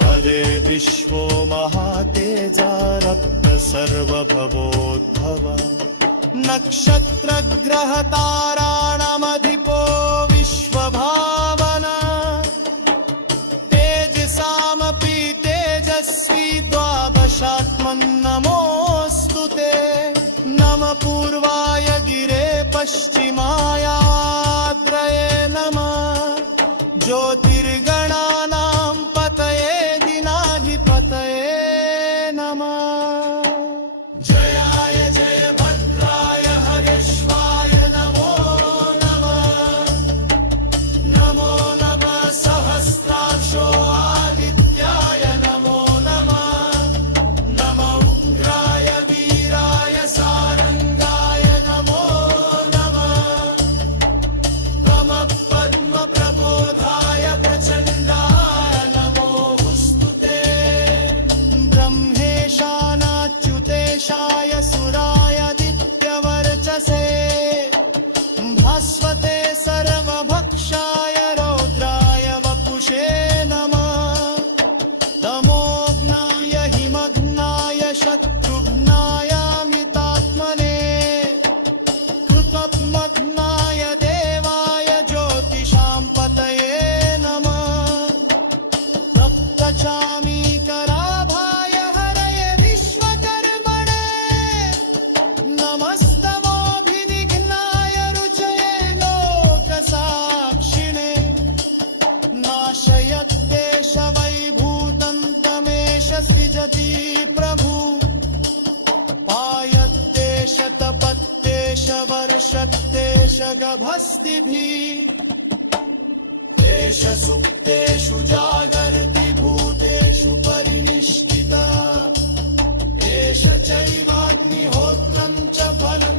पदे विश्वो महातेजारप्त सर्वभवोद्भव नक्षत्रग्रहताराणामधिपो विश्वभावना तेजसामपि तेजस्वी द्वादशात्मन्नमोऽस्तु ते नमः पूर्वाय गिरे पश्चिमायाद्रये नमः ज्योतिर्गणानां पतये दिनाधिपतये नमः जयाय जय भद्राय हरेश्वाय नमो नमः नमो नमः सहस्राक्षो आदित्याय नमो नमः नमः उग्राय वीराय सारंगाय नमो नमः नमः पद्मप्रबोधाय प्रचण्डाय नमोऽस्तु ते ब्रह्मेशानाच्युतेशाय सुरायादित्यवर्चसे भास्वते सर्वभक्षाय रौद्राय वपुषे नमः तमोघ्नाय हिमघ्नाय शत्रुघ्नायामितात्मने कृतमग्नाय देवाय ज्योतिषां पतये नमः तप्तचामीकराभाय हरये विश्वकर्मणे नमस्तमोऽभिनिघ्नाय रुचये लोकसाक्षिणे नाशयद्देश वैभूतं तमेष सृजति प्रभु पायद्देश तपद्देश वर्षद्देश गभस्तिभिः तेष सुप्तेषु जागर्ति भूतेषु परिनिष्ठिता एष चैवाग्निहोत्रं च फलं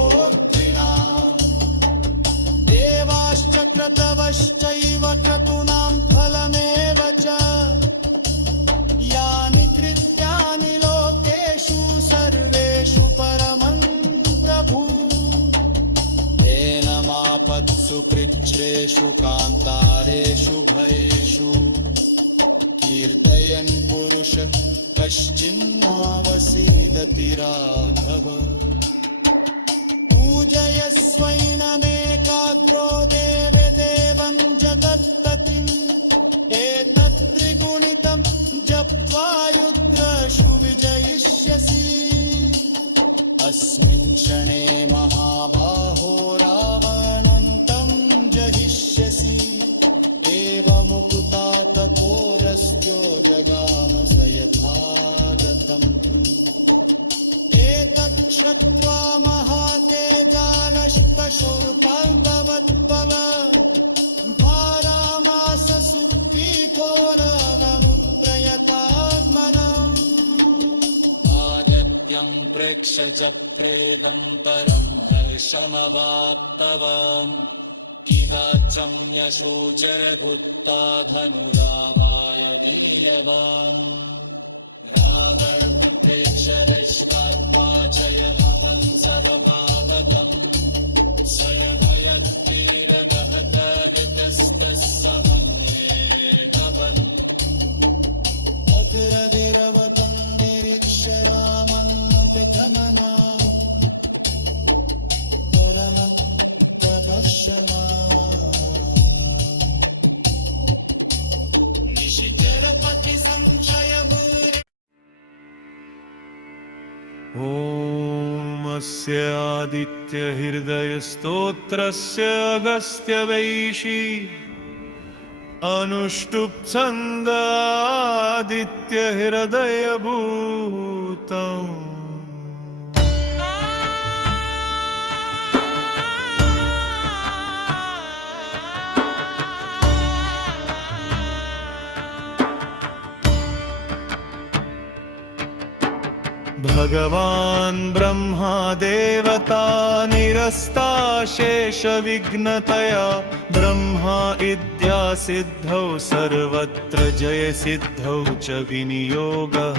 चैवाग्निहोत्रिणाम् देवाश्च क्रतवश्चैव क्रतूनां फलमेव च यानि कृत्यानि लोकेषु सर्वेषु परमं प्रभु येन मापत्सु कृच्छ्रेषु कान्तारेषु भयेषु कीर्तयन् पुरुष कश्चिन्नावसीदति राघव पूजयस्वैनमेकाग्रो देवदेवं जगत्पतिम् एतत्त्रिगुणितं जप्त्वा युद्धेषु विजयिष्यसि अस्मिन् क्षणे महाबाहो रावणं तं जहिष्यसि एवमुक्ता तथोरस्त्यो जगाम स यथागतं एतत् श्रुत्वा महातेजानष्टशूर्पभवद्भव भारामास सुप्तीघोरवमुत्रयतात्मनम् आदित्यं प्रेक्ष्य जप्रेदं परं हर्षमवाप्तवान् किराचं यशोजरभुत्ता धनुरावाय वीर्यवान् रावर्ते शरश्वात्पाचयहवन् सर्वागतम् सर्वयत्तीरगहतवितस्तः समन्वेगवन् अग्रविरवतं निरीक्ष्य रामन्नपि गमना परमं तपस्यमा तस्य आदित्यहृदयस्तोत्रस्य अगस्त्यवैशी अनुष्टुप् छन्दादित्यहृदयभूतम् भगवान् ब्रह्मा देवता निरस्ताशेषविघ्नतया ब्रह्मा इद्या सिद्धौ सर्वत्र जयसिद्धौ च विनियोगः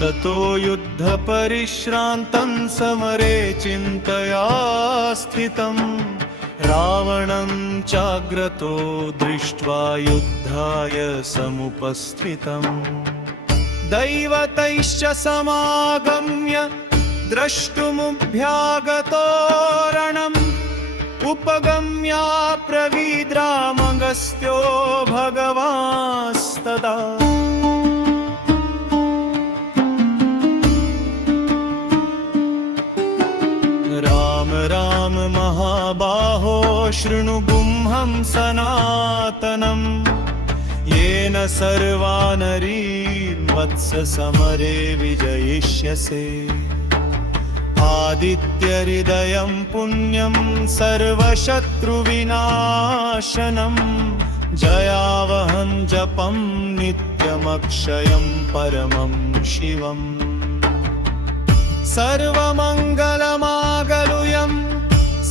ततो युद्धपरिश्रान्तं समरे चिन्तया स्थितं रावणं चाग्रतो दृष्ट्वा युद्धाय समुपस्थितम् दैवतैश्च समागम्य द्रष्टुमुभ्यागतो रणम् उपगम्याब्रवीद्रामगस्त्यो भगवांस्तदा राम राम महाबाहो शृणु गुह्यं सनातनम् येन सर्वा नरीन् वत्स समरे विजयिष्यसे आदित्यहृदयं पुण्यं सर्वशत्रुविनाशनं जयावहं जपं नित्यमक्षयं परमं शिवम् सर्वमङ्गलमागलुयं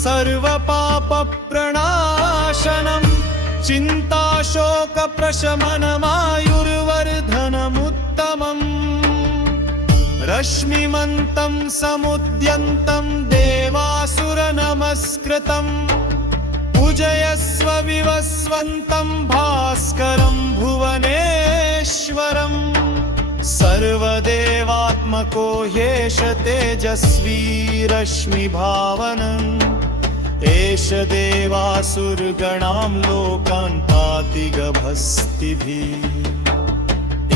सर्वपापप्रणाशनम् चिन्ताशोकप्रशमनमायुर्वर्धनमुत्तमम् रश्मिमन्तं समुद्यन्तं देवासुरनमस्कृतम् पूजयस्व विवस्वन्तं भास्करं भुवनेश्वरम् सर्वदेवात्मको ह्येष तेजस्वी रश्मिभावनम् एष देवासुरगणां लोकान् पाति गभस्तिभिः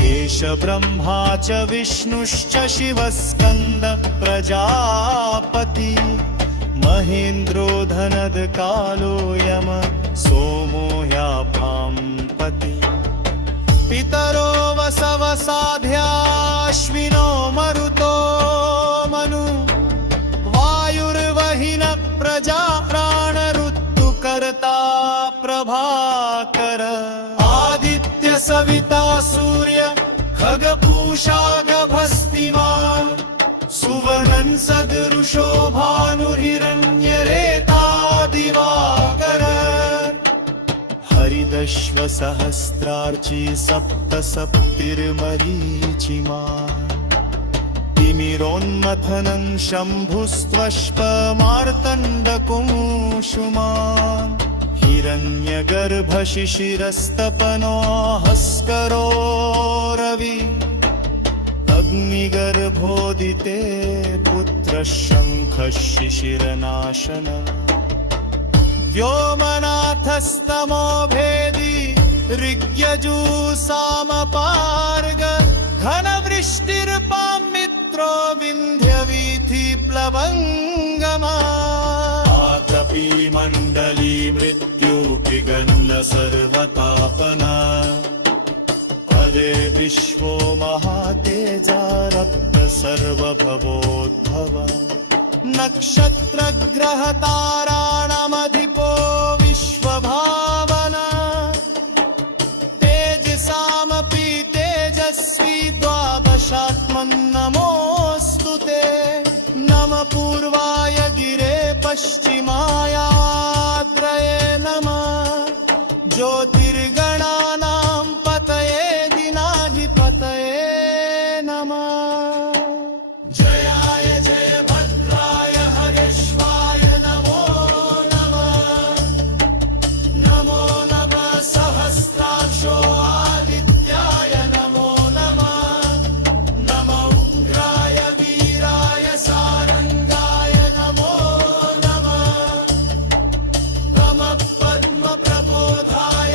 एष ब्रह्मा च विष्णुश्च शिवस्कन्द प्रजापति महेन्द्रो धनद कालो यम सोमो ह्यापां पति पितरो वसवसाध्याश्विनो मरुतो मनु वायुर्वहिन प्रजा प्राणऋतुकर्ता प्रभाकर आदित्य सविता सूर्य खगपूषा गभस्तिमान् सुवर्णं सदृशो भानुर्हिरण्यरेता दिवाकर हरिदश्व सहस्रार्ची सप्त सप्तिर्मरीचिमान् तिमिरोन्मथनं शम्भुस्त्वष्पमार्तण्डकुङ्कुमान् हिरण्यगर्भशिशिरस्तपनो हस्करो रवि अग्निगर्भोदिते पुत्रशङ्खः शिशिरनाशन व्योमनाथस्तमो भेदी ऋग्यजूसामपार्ग घनवृष्टिर्पां मित्रो विन्ध्यवीथि प्लवङ्गमा आतपी मण्डली मृत्युपिगण्ड सर्वतापना पदे विश्वो महातेजारप्त सर्वभवोद्भव नक्षत्रग्रहताराणामधिपो विश्वभावना तेजसामपि तेजस्वी द्वादशात्मन्नमोऽस्तु ते नमः पूर्वाय गिरे पश्चिमायाद्रये नमः ज्योतिर्गणानां पतये दिनाधिपतये नमः जयाय जय भद्राय हरेश्वाय नमो नमः नमो नमः सहस्राक्षो आदित्याय नमो नमः नमो उग्राय वीराय सारंगाय नमो नमः नमः पद्मप्रबोधाय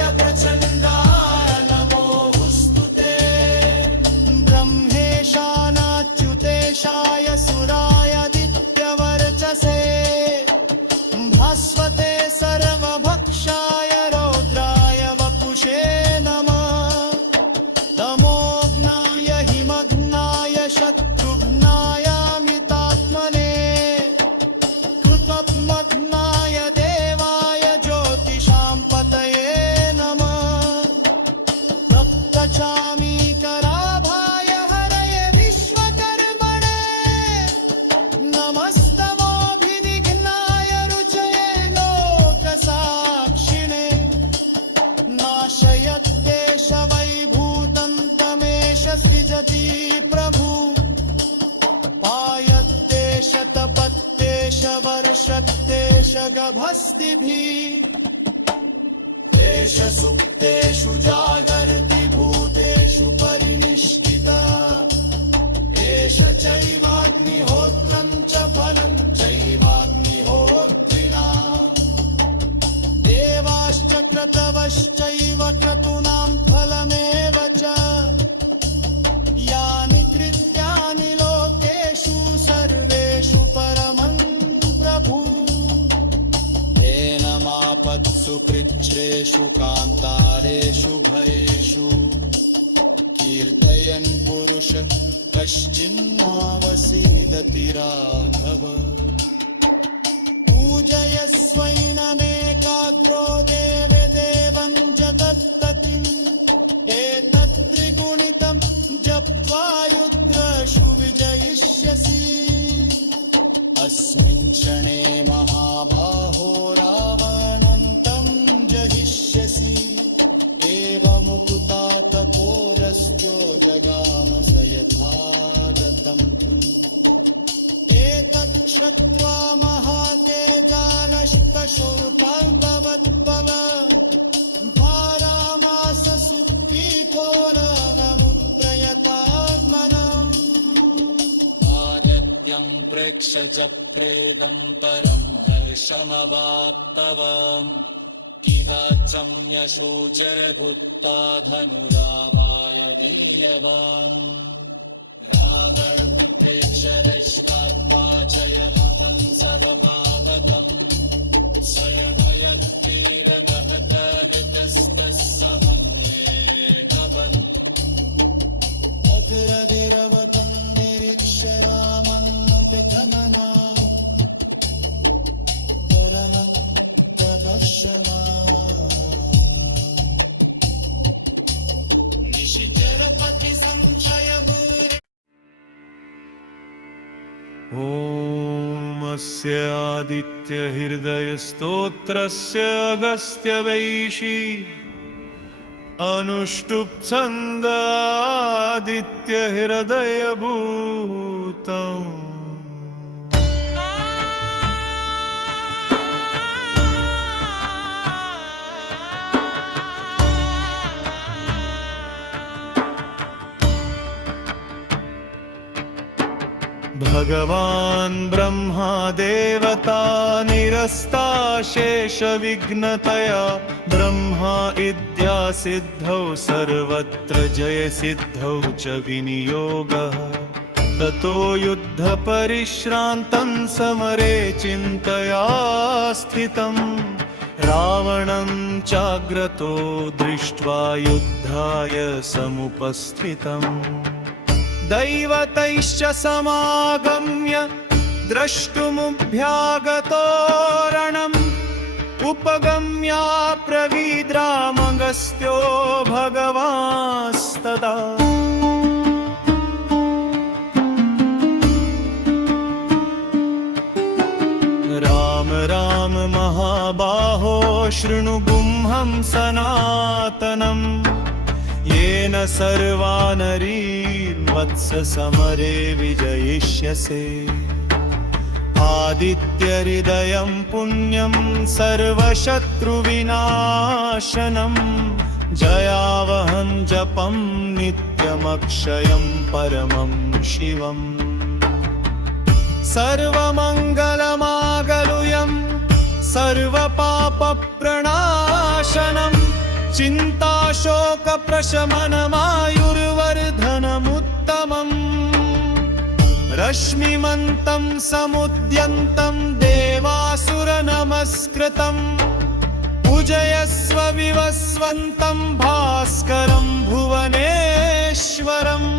वर्षत्तेष गभस्तिभिः एष सुप्तेषु जागर्ति भूतेषु परिनिष्ठिता एष चैवाग्निहोत्रं च फलं चैवाग्निहोत्रिणाम् देवाश्च क्रतवश्चैव क्रतूनां फलमेव च यानि कृत्यानि लोकेषु सर्वेषु परमं प्रभु येनमापत्सु कृच्छ्रेषु कान्तारेषु भयेषु कीर्तयन् पुरुष कश्चिन्नावसीदति राघव पूजयस्वैनमेकाग्रो देवदेवं जगत्पतिम् एतत् त्रिगुणितं जप्त्वा युद्धेषु विजयिष्यसि अस्मिन् क्षणे महाबाहो रावणं तं जहिष्यसि एवमुक्ता तपोरस्यो जगाम स यथागतं एतत् श्रुत्वा महातेजानष्टशोताल्भवद्भव भारामास सुप्तीघोरमुप्रयतात्मनम् आदित्यं प्रेक्ष्य च प्रेदं परं हर्षमवाप्तवान् किवाचं यशोजरभुत्वा धनुरावाय वीर्यवान् रावणं शरश्वात्मा जयमहं सर्वागतम् सर्वयत्कीरगहतवितस्तस्समन्येकवन् अभिरभिरवतं निरीक्ष्य रामन्नपितमना परमं तपस्यमा निशिचरपति संशय ॐ आदित्यहृदयस्तोत्रस्य अगस्त्यवैषी अनुष्टुप् छन्दादित्यहृदयभूतम् भगवान् ब्रह्मा देवता निरस्ताशेषविघ्नतया ब्रह्मा इद्या सिद्धौ सर्वत्र जयसिद्धौ च विनियोगः ततो युद्धपरिश्रान्तं समरे चिन्तया स्थितं रावणं चाग्रतो दृष्ट्वा युद्धाय समुपस्थितम् दैवतैश्च समागम्य द्रष्टुमुभ्यागतो रणम् उपगम्याब्रवीद्रामगस्त्यो भगवांस्तदा राम राम महाबाहो शृणु गुह्यं सनातनम् येन सर्वा नरीर्वत्स समरे विजयिष्यसे आदित्यहृदयं पुण्यं सर्वशत्रुविनाशनं जयावहं जपं नित्यमक्षयं परमं शिवम् सर्वमङ्गलमागलुयं सर्वपापप्रणाशनम् चिन्ताशोकप्रशमनमायुर्वर्धनमुत्तमम् रश्मिमन्तं समुद्यन्तं देवासुरनमस्कृतम् पूजयस्व विवस्वन्तं भास्करं भुवनेश्वरम्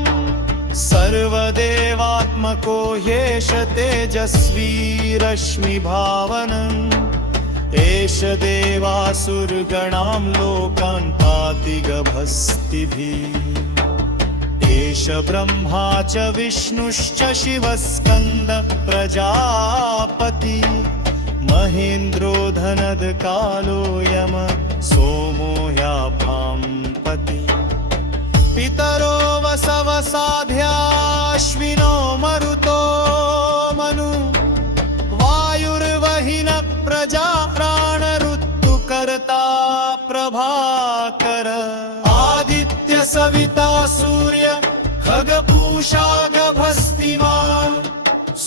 सर्वदेवात्मको ह्येष तेजस्वी रश्मिभावनम् एष देवासुरगणां लोकान् पाति गभस्तिभिः एष ब्रह्मा च विष्णुश्च शिवस्कन्द प्रजापति महेन्द्रो धनदकालो यम सोमो ह्याभां पति पितरो वसवसाध्याश्विनो मरुतो मनु वाय प्रजाराण ऋतुकर्ता प्रभाकर आदित्य सविता सूर्य खगपूषा गभस्तिमान्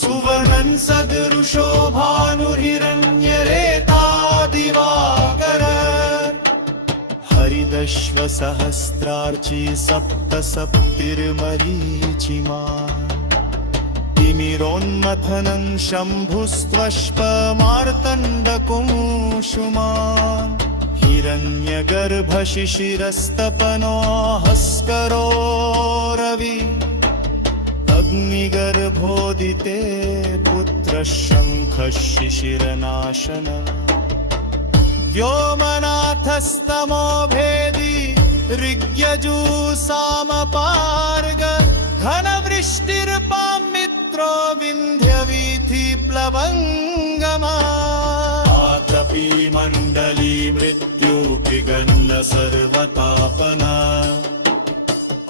सुवर्णं सदृशो भानुर्हिरण्यरेता दिवाकर हरिदश्व सहस्रार्ची सप्त सप्तिर्मरीचिमान् तिमिरोन्मथनं शम्भुस्त्वष्पमार्तण्डकुङ्कुमान् हिरण्यगर्भशिशिरस्तपनो हस्करो रवि अग्निगर्भोदिते पुत्रशङ्खः शिशिरनाशन व्योमनाथस्तमो भेदी ऋग्यजूसामपार्ग घनवृष्टिर्पां मित्रो विन्ध्यवीथि प्लवङ्गमा आतपी मण्डली मृत्युपिगण्ड सर्वतापना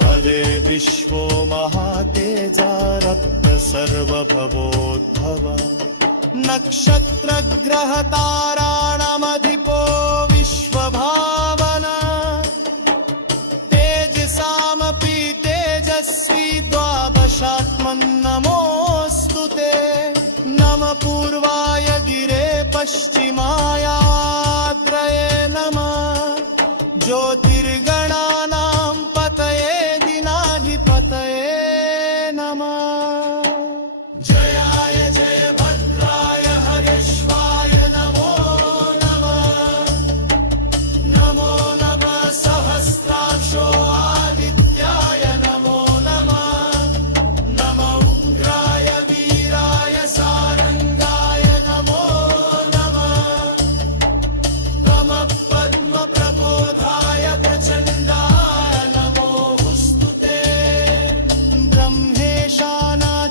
पदे विश्वो महातेजारप्त सर्वभवोद्भव नक्षत्रग्रहताराणामधिपो विश्वभावना तेजसामपि तेजस्वी द्वादशात्मन्नमोऽस्तु ते नमः पूर्वाय गिरे पश्चिमायाद्रये नमः ज्योतिर्गणानां पतये दिनाधिपतये नमः जयाय जय भद्राय हरेश्वाय नमो नमः नमो नमः सहस्राक्षो आदित्याय नमो नमः नमः उग्राय वीराय सारंगाय नमो नमः नमः पद्मप्रबोधाय प्रचण्डाय नमोऽस्तु ते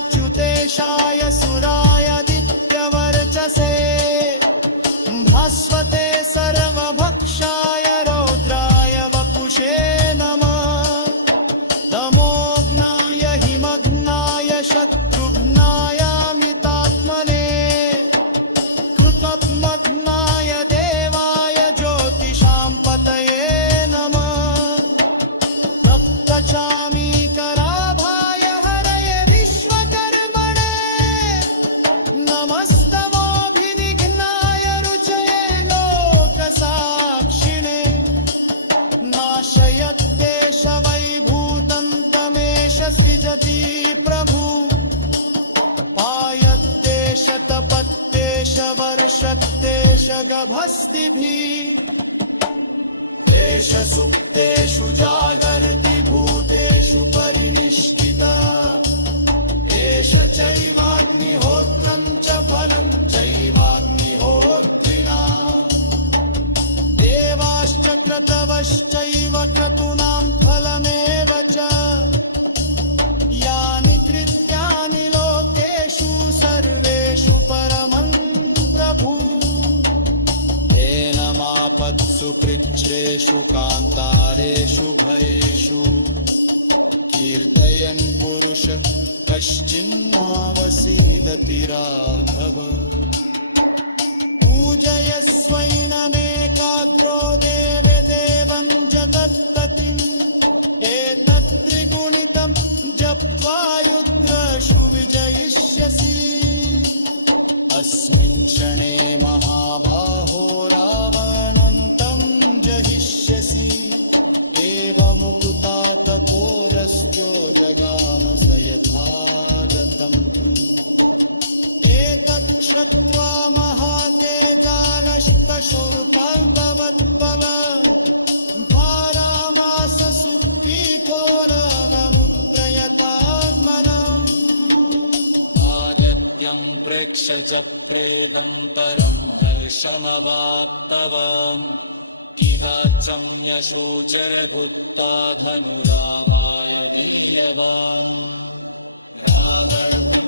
ब्रह्मेशानाच्युतेशाय सुरायादित्यवर्चसे भास्वते सर्वभक्षाय रौद्राय वपुषे नमः तमोघ्नाय हिमघ्नाय शत्रुघ्नायामितात्मने कृतघ्नाय देवाय ज्योतिषां पतये नमः तप्तचामीकराभाय हरये विश्वकर्मणे नमस्तमोऽभिनिघ्नाय रुचये लोकसाक्षिणे नाशयत्येष वैभूतं तमेष सृजति प्रभु पायत्येष तपत्येष वर्षत्येष गभस्तिभिः एष सुप्तेषु जागर्ति भूतेषु परिनिष्ठिता एष चैवाग्निहोत्रं च फलं चैवाग्निहोत्रिणा देवाश्च क्रतवश्चैव क्रतूनां फलमेव च यानि कृत्यानि लोकेषु सर्वेषु परमं प्रभु मापत्सु कृच्छ्रेषु कान्तारेषु भयेषु कीर्तयन् पुरुष कश्चिन्नावसीदति राघव पूजयस्वैनमेकाग्रो देवदेवं जगत्पतिम् एतत्त्रिगुणितं जप्त्वा युद्धेषु विजयिष्यसि अस्मिन् क्षणे महाबाहो रावणं तं जहिष्यसि एवमुक्ता तथोरस्त्यो जगाम स यथागतं एतत् श्रुत्वा महातेजानष्टशोर्पवद्भव भारामास सुखी घोरमुत्रयतात्मनम् आदित्यं प्रेक्ष्य जप्रेदं परं हर्षमवाप्तवान् किराचं यशोजरभूत्वा धनुरावाय वीर्यवान् रावणं